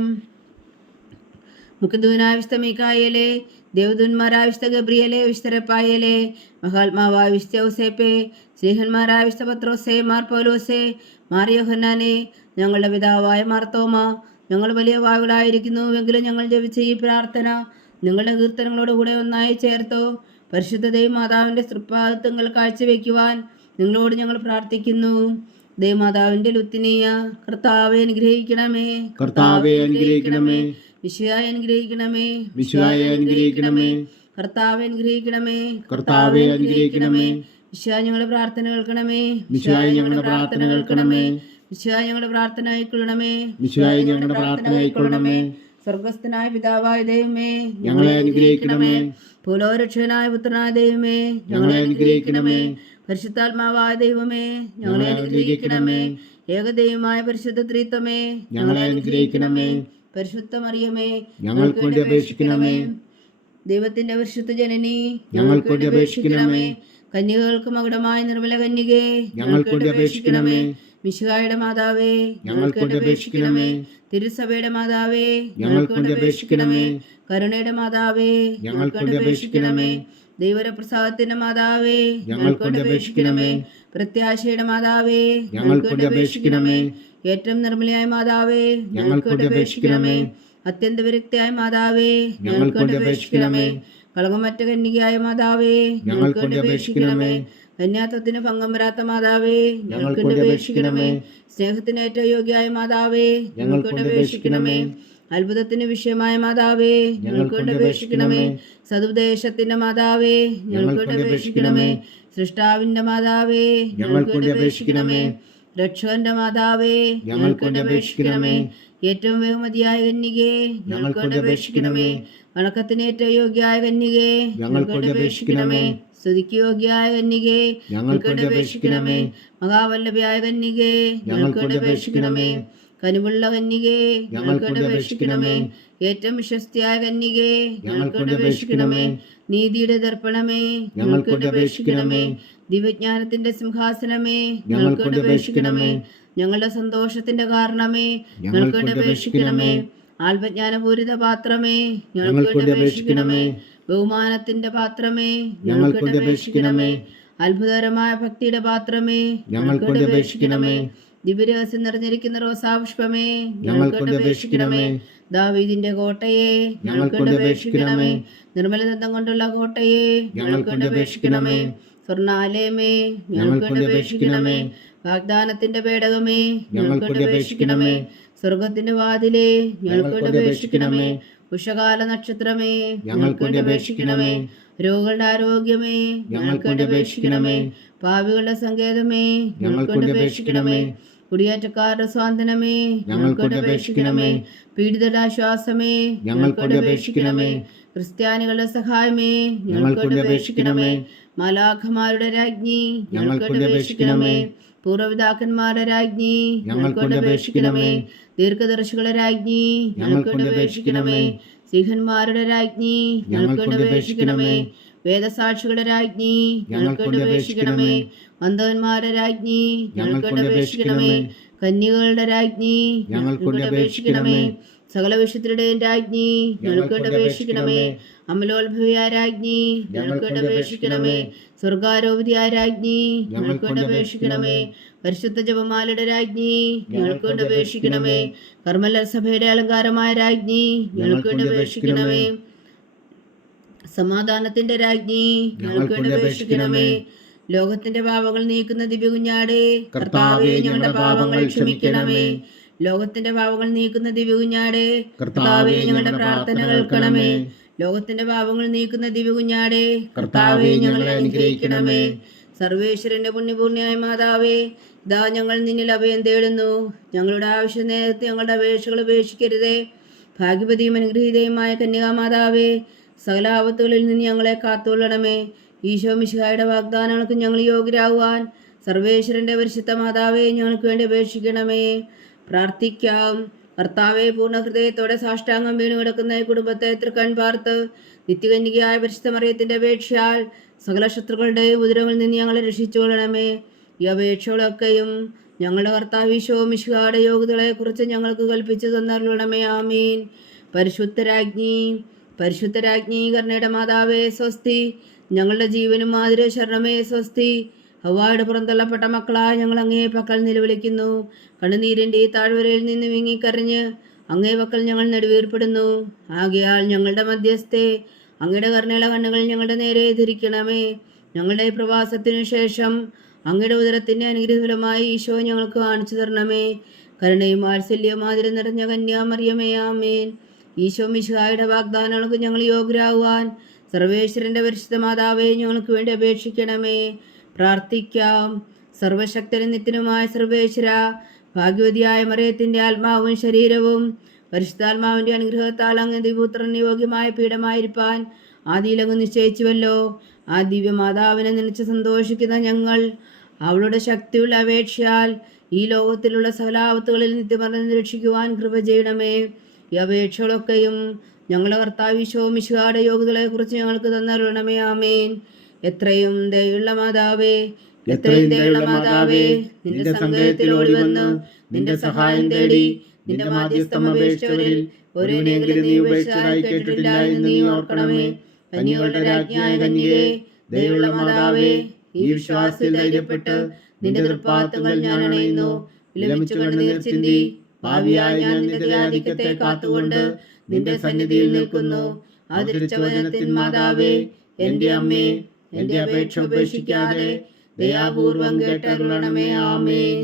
മുഖദൂനായ വിശുദ്ധ മീഖായേലേ, ദേവദൂന്മാരായ വിശുദ്ധ ഗബ്രിയേലേ, വിശുദ്ധ റഫായേലേ, മഹാത്മാവായ വിശുദ്ധ ഔസേപ്പേ, സ്നേഹന്മാരായ വിശുദ്ധ പത്രോസേ, മാർ പൗലോസേ, മാർ യോഹന്നാനേ, ഞങ്ങളുടെ പിതാവായ മാർത്തോമ, ഞങ്ങൾ വലിയ വാവുകളായിരിക്കുന്നുവെങ്കിലും ഞങ്ങൾ ജപിച്ച ഈ പ്രാർത്ഥന നിങ്ങളുടെ കീർത്തനങ്ങളോടുകൂടെ ഒന്നായി ചേർത്തോ. പരിശുദ്ധ ദൈവമാതാവിൻ്റെ തൃപ്പാദത്വങ്ങൾ കാഴ്ചവെക്കുവാൻ നിങ്ങളോട് ഞങ്ങൾ പ്രാർത്ഥിക്കുന്നു. ദൈവമാതാവിൻ്റെ ലുത്തിനിയ, കർത്താവെ അനുഗ്രഹിക്കണമേ. കർത്താവെ അനുഗ്രഹിക്കണമേ. വിശുവായി അനുഗ്രഹിക്കണമേ. വിശുവായി അനുഗ്രഹിക്കണമേ. കർത്താവെ അനുഗ്രഹിക്കണമേ. കർത്താവെ അനുഗ്രഹിക്കണമേ. വിശുവായി ഞങ്ങളുടെ പ്രാർത്ഥന കേൾക്കണമേ. വിശുവായി ഞങ്ങളുടെ പ്രാർത്ഥന കേൾക്കണമേ. വിശുവായി ഞങ്ങളുടെ പ്രാർത്ഥന ആയിക്കൊള്ളണമേ. വിശുവായി ഞങ്ങളുടെ പ്രാർത്ഥന ആയിക്കൊള്ളണമേ. സ്വർഗസ്ഥനായ പിതാവായ ദൈവമേ, ഞങ്ങളെ അനുഗ്രഹിക്കണമേ. ഭൂലോകരക്ഷകനായ പുത്രനായ ദൈവമേ, ഞങ്ങളെ അനുഗ്രഹിക്കണമേ. പരിശുദ്ധാത്മാവായ ദൈവമേ, ഞങ്ങളെ അനുഗ്രഹിക്കണമേ. ഏകദൈവമായ പരിശുദ്ധ ത്രിത്വമേ, ഞങ്ങളെ അനുഗ്രഹിക്കണമേ. പരിശുദ്ധ മറിയമേ, ഞങ്ങൾക്ക് വേണ്ടി അപേക്ഷിക്കണമേ. ദൈവത്തിന്റെ പരിശുദ്ധ ജനനി, ഞങ്ങൾക്ക് വേണ്ടി അപേക്ഷിക്കണമേ. കന്യകൾക്ക് മകുടമായ നിർമ്മല കന്യകേ, ഞങ്ങൾക്ക് വേണ്ടി അപേക്ഷിക്കണമേ. മിശിഹായുടെ മാതാവേ, ഞങ്ങൾക്ക് വേണ്ടി അപേക്ഷിക്കണമേ. തിരുസഭയുടെ മാതാവേ, ഞങ്ങൾക്ക് വേണ്ടി അപേക്ഷിക്കണമേ. കരുണയുടെ മാതാവേ, ഞങ്ങൾക്ക് വേണ്ടി അപേക്ഷിക്കണമേ. ദൈവപ്രസാദത്തിന്റെ മാതാവേ, ഞങ്ങൾക്ക് വേണ്ടി അപേക്ഷിക്കണമേ. പ്രത്യാശയുടെ മാതാവേ, ഞങ്ങൾക്ക് വേണ്ടി അപേക്ഷിക്കണമേ. ഏറ്റവും നിർമ്മലയായ മാതാവേ, ഞങ്ങൾക്ക് വേണ്ടി അപേക്ഷിക്കണമേ. അത്യന്ത വിരക്തിയായ മാതാവേ, ഞങ്ങൾക്ക് വേണ്ടി അപേക്ഷിക്കണമേ. കളങ്കമറ്റ കന്യകയായ മാതാവേ, ഞങ്ങൾക്ക് വേണ്ടി അപേക്ഷിക്കണമേ. കന്യാത്വത്തിന് ഭംഗം വരാത്ത മാതാവേ, ഞങ്ങൾക്ക് വേണ്ടി അപേക്ഷിക്കണമേ. സ്നേഹത്തിന് ഏറ്റവും യോഗ്യയായ മാതാവേ, ഞങ്ങൾക്ക് വേണ്ടി അപേക്ഷിക്കണമേ. അത്ഭുതത്തിന് വിഷയമായ മാതാവേ, ഞങ്ങൾക്ക് വേണ്ടി അപേക്ഷിക്കണമേ. സതുപദേശത്തിന്റെ മാതാവേ, ഞങ്ങൾക്ക് വേണ്ടി അപേക്ഷിക്കണമേ. സൃഷ്ടാവിന്റെ മാതാവേ, ഞങ്ങൾക്ക് വേണ്ടി അപേക്ഷിക്കണമേ. രക്ഷകന്റെ മാതാവേ, ഞങ്ങൾക്ക് വേണ്ടി അപേക്ഷിക്കണമേ. ഏറ്റവും ബഹുമതിയായ കന്യകേ, ഞങ്ങൾക്ക് വേണ്ടി അപേക്ഷിക്കണമേ. വണക്കത്തിന് ഏറ്റവും യോഗ്യയായ കന്യകേ, ഞങ്ങൾക്ക് വേണ്ടി അപേക്ഷിക്കണമേ. സ്തുതിക്ക് യോഗ്യയായ കന്യകേ, ഞങ്ങൾക്ക് വേണ്ടി അപേക്ഷിക്കണമേ. മഹാവല്ലഭയായ കന്യകേ, ഞങ്ങൾക്ക് വേണ്ടി അപേക്ഷിക്കണമേ. കനിവുള്ള കന്യകേ, ഞങ്ങൾക്ക് വേണ്ടി അപേക്ഷിക്കണമേ. ഏറ്റവും വിശ്വസ്തയായ കന്യകേ, ഞങ്ങൾക്ക് വേണ്ടി അപേക്ഷിക്കണമേ. നീതിയുടെ ദർപ്പണമേ, ഞങ്ങൾക്ക് വേണ്ടി അപേക്ഷിക്കണമേ. ദിവ്യജ്ഞാനത്തിന്റെ സിംഹാസനമേ, ഞങ്ങൾക്ക് വേണ്ടി അപേക്ഷിക്കണമേ. ഞങ്ങളുടെ സന്തോഷത്തിന്റെ കാരണമേ, ഞങ്ങൾക്ക് വേണ്ടി അപേക്ഷിക്കണമേ. ആത്മജ്ഞാനപൂരിത പാത്രമേ, ഞങ്ങൾക്ക് വേണ്ടി അപേക്ഷിക്കണമേ. ബഹുമാനത്തിന്റെ പാത്രമേ, ഞങ്ങൾക്ക് വേണ്ടി അപേക്ഷിക്കണമേ. അത്ഭുതകരമായ ഭക്തിയുടെ പാത്രമേ, ഞങ്ങൾക്ക് വേണ്ടി അപേക്ഷിക്കണമേ. ദിവ്യരഹസ്യം നിറഞ്ഞിരിക്കുന്ന റോസാപുഷ്പമേ, ഞങ്ങൾക്ക് വേണ്ടി അപേക്ഷിക്കണമേ. ദാവീദിന്റെ കോട്ടയെ, ഞങ്ങൾക്ക് വേണ്ടി അപേക്ഷിക്കണമേ. നിർമ്മലദന്തം കൊണ്ടുള്ള കോട്ടയെ, ഞങ്ങൾക്ക് വേണ്ടി അപേക്ഷിക്കണമേ. സ്വർണ്ണാലയമേ, ഞങ്ങൾക്ക് വേണ്ടി അപേക്ഷിക്കണമേ. വാഗ്ദാനത്തിന്റെ പേടകമേ, ഞങ്ങൾക്ക് വേണ്ടി അപേക്ഷിക്കണമേ. സ്വർഗത്തിന്റെ വാതിലേ, ഞങ്ങൾക്ക് വേണ്ടി അപേക്ഷിക്കണമേ. ഉഷകാല നക്ഷത്രമേ, ഞങ്ങൾക്ക് വേണ്ടി അപേക്ഷിക്കണമേ. രോഗികളുടെ ആരോഗ്യമേ, ഞങ്ങൾക്ക് വേണ്ടി അപേക്ഷിക്കണമേ. പാപികളുടെ സങ്കേതമേ, ഞങ്ങൾക്ക് വേണ്ടി അപേക്ഷിക്കണമേ. കുടിയേറ്റക്കാരുടെ സ്വാതന്ത്ര്യമേ, ഞങ്ങൾക്ക് വേണ്ടി അപേക്ഷിക്കണമേ. പീഡിതരുടെ ആശ്വാസമേ, ഞങ്ങൾക്ക് വേണ്ടി അപേക്ഷിക്കണമേ. ക്രിസ്ത്യാനികളുടെ സഹായമേ, ഞങ്ങൾക്ക് വേണ്ടി അപേക്ഷിക്കണമേ. മാലാഖമാരുടെ രാജ്ഞി, ഞങ്ങൾക്ക് വേണ്ടി അപേക്ഷിക്കണമേ. പൂർവ്വപിതാക്കന്മാരുടെ രാജ്ഞി, ഞങ്ങൾക്ക് വേണ്ടി അപേക്ഷിക്കണമേ. ദീർഘദർശികളുടെ രാജ്ഞി, ഞങ്ങൾക്ക് വേണ്ടി അപേക്ഷിക്കണമേ. സിംഹന്മാരുടെ രാജ്ഞി, ഞങ്ങൾക്ക് വേണ്ടി അപേക്ഷിക്കണമേ. വേദസാക്ഷികളുടെ രാജ്ഞി, ഞങ്ങൾക്ക് വേണ്ടി അപേക്ഷിക്കണമേ. മന്ദവന്മാരുടെ രാജ്ഞി, ഞങ്ങൾക്ക് വേണ്ടി അപേക്ഷിക്കണമേ. കന്യകളുടെ രാജ്ഞി, ഞങ്ങൾക്ക് വേണ്ടി അപേക്ഷിക്കണമേ. സകല വിശുദ്ധരുടെയും രാജ്ഞി, ഞങ്ങൾക്ക് വേണ്ടി അപേക്ഷിക്കണമേ. അമലോത്ഭവിയായ രാജ്ഞി, ഞങ്ങൾക്ക് വേണ്ടി അപേക്ഷിക്കണമേ. സ്വർഗാരോപിതയായ രാജ്ഞി, ഞങ്ങൾക്ക് വേണ്ടി അപേക്ഷിക്കണമേ. പരിശുദ്ധ ജപമാലയുടെ രാജ്ഞി, ഞങ്ങൾക്ക് വേണ്ടി അപേക്ഷിക്കണമേ. കർമ്മല സഭയുടെ അലങ്കാരമായ രാജ്ഞി, ഞങ്ങൾക്ക് വേണ്ടി അപേക്ഷിക്കണമേ. സമാധാനത്തിന്റെ രാജ്ഞി, ഞങ്ങൾക്ക് വേണ്ടി അപേക്ഷിക്കണമേ. ലോകത്തിന്റെ പാപങ്ങൾ നീക്കുന്ന ദിവ്യകുഞ്ഞാടേ, കർത്താവേ ഞങ്ങളുടെ പാപങ്ങൾ ക്ഷമിക്കണമേ. ലോകത്തിന്റെ പാപങ്ങൾ നീക്കുന്ന ദിവ്യകുഞ്ഞാടേ, കർത്താവേ ഞങ്ങളുടെ പ്രാർത്ഥന കേൾക്കണമേ. ലോകത്തിന്റെ പാപങ്ങൾ നീക്കുന്ന ദിവ്യകുഞ്ഞാടേ, കർത്താവേ ഞങ്ങളെ അനുഗ്രഹിക്കണമേ. സർവേശ്വരന്റെ പുണ്യപൂർണ്ണയായ മാതാവേ, ഇതാ ഞങ്ങൾ നിന്നിൽ അഭയം തേടുന്നു. ഞങ്ങളുടെ ആവശ്യ നേരത്ത് ഞങ്ങളുടെ അപേക്ഷകൾ ഉപേക്ഷിക്കരുതേ. ഭാഗ്യവതിയും അനുഗ്രഹീതയുമായ കന്യകാമാതാവേ, സകല ആപത്തുകളിൽ നിന്ന് ഞങ്ങളെ കാത്തുകൊള്ളണമേ. ഈശോ മിശിഹായുടെ വാഗ്ദാനങ്ങൾക്ക് ഞങ്ങൾ യോഗ്യരാകുവാൻ സർവേശ്വരന്റെ പരിശുദ്ധ മാതാവേ, ഞങ്ങൾക്ക് വേണ്ടി അപേക്ഷിക്കണമേ. പ്രാർത്ഥിക്കാം. കർത്താവെ, പൂർണ്ണ ഹൃദയത്തോടെ സാഷ്ടാംഗം വീണു കിടക്കുന്ന ഈ കുടുംബത്തെ തൃക്കൺ പാർത്ത് നിത്യകന്യകയായ പരിശുദ്ധ മറിയത്തിന്റെ അപേക്ഷയാൽ സകല ശത്രുക്കളുടെ ഉദരങ്ങളിൽ നിന്ന് ഞങ്ങളെ രക്ഷിച്ചുകൊള്ളണമേ. ഈ അപേക്ഷകളൊക്കെയും ഞങ്ങളുടെ കർത്താവ് ഈശോ മിശിഹായുടെ യോഗ്യതകളെ കുറിച്ച് ഞങ്ങൾക്ക് കൽപ്പിച്ചു തന്നരുളണമേ. ആമീൻ. പരിശുദ്ധരാജ്ഞി, പരിശുദ്ധരാജ്ഞി, കരുണയുടെ മാതാവേ സ്വസ്തി. ഞങ്ങളുടെ ജീവനും മാതിര ശരണമേ സ്വസ്തി. ഹവ്വായുടെ പുറന്തള്ളപ്പെട്ട മക്കളായ ഞങ്ങൾ അങ്ങേ പക്കൽ നിലവിളിക്കുന്നു. കണ്ണുനീരിൻ്റെ ഈ താഴ്വരയിൽ നിന്ന് വിങ്ങിക്കരഞ്ഞ് അങ്ങേ പക്കൽ ഞങ്ങൾ നെടുവീർപ്പെടുന്നു. ആകയാൽ ഞങ്ങളുടെ മധ്യസ്ഥെ അങ്ങയുടെ കരുണയുള്ള കണ്ണുകൾ ഞങ്ങളുടെ നേരെ ധരിക്കണമേ. ഞങ്ങളുടെ പ്രവാസത്തിനു ശേഷം അങ്ങയുടെ ഉദരത്തിൻ്റെ അനുഗ്രഹഫലമായി ഈശോ ഞങ്ങൾക്ക് കാണിച്ചു തരണമേ. കരുണയും വാത്സല്യവും മാതിരി നിറഞ്ഞ കന്യാമറിയമേ, ആമേൻ. ഈശോ മിശിഹായുടെ വാഗ്ദാനങ്ങൾക്ക് ഞങ്ങൾ യോഗ്യരാകുവാൻ സർവേശ്വരന്റെ പരിശുദ്ധ മാതാവേ, ഞങ്ങൾക്ക് വേണ്ടി അപേക്ഷിക്കണമേ. പ്രാർത്ഥിക്കാം. സർവശക്തനും നിത്യനുമായ സർവേശ്വര, ഭാഗ്യവതിയായ മറിയത്തിന്റെ ആത്മാവും ശരീരവും പരിശുദ്ധാത്മാവിന്റെ അനുഗ്രഹത്താൽ അങ്ങ് ദിവ്യപുത്രന് യോഗ്യമായ പീഠമായിരിക്കാൻ ആദിയിലങ്ങ് നിശ്ചയിച്ചുവല്ലോ. ആ ദിവ്യമാതാവിനെ നനച്ച് സന്തോഷിക്കുന്ന ഞങ്ങൾ അവളുടെ ശക്തിയുള്ള അപേക്ഷയാൽ ഈ ലോകത്തിലുള്ള സകലാപത്തുകളിൽ നിത്യമരണം രക്ഷിക്കുവാൻ കൃപ ചെയ്യണമേ. ഈ അപേക്ഷകളൊക്കെയും ഞങ്ങളുടെ കർത്താവ് ഈശോ മിശിഹായുടെ യോഗ്യതകളെ കുറിച്ച് ഞങ്ങൾക്ക് തന്നരുളണമേ. ആമേൻ. എത്രയും ദയുള്ള മാതാവേ, എത്രയും ദയുള്ള മാതാവേ, നിന്റെ സങ്കേതത്തിൽ ഓടിവന്ന് നിന്റെ സഹായം തേടി നിന്റെ മാധ്യസ്ഥം അപേക്ഷിച്ചവരിൽ ഒരുവനെങ്കിലും നീ ഉപേക്ഷിച്ചതായി കേട്ടിട്ടില്ല എന്ന് നീ ഓർക്കണമേ. കന്യകളുടെ രാജ്ഞിയായ കന്യകേ, ദയുള്ള മാതാവേ, ഈ വിശ്വാസത്തിൽ ധൈര്യപ്പെട്ട് നിന്റെ തൃപ്പാദങ്ങൾ ഞാൻ അണയുന്നു. വിലപിച്ചു കണ്ണുനീർ ചിന്തി ഭാവിയായ ഞാൻ നിന്റെ ആധിക്യത്തെ കാത്തുകൊണ്ട് നിന്റെ സന്നിധിയിൽ നിൽക്കുന്നു. ആദരിച്ച വചനത്തിൻ മാതാവേ, എന്റെ അമ്മേ, എന്റെ അപേക്ഷ ഉപേക്ഷിക്കാതെ ദയാപൂർവം കേട്ടരുളണമേ. ആമേൻ.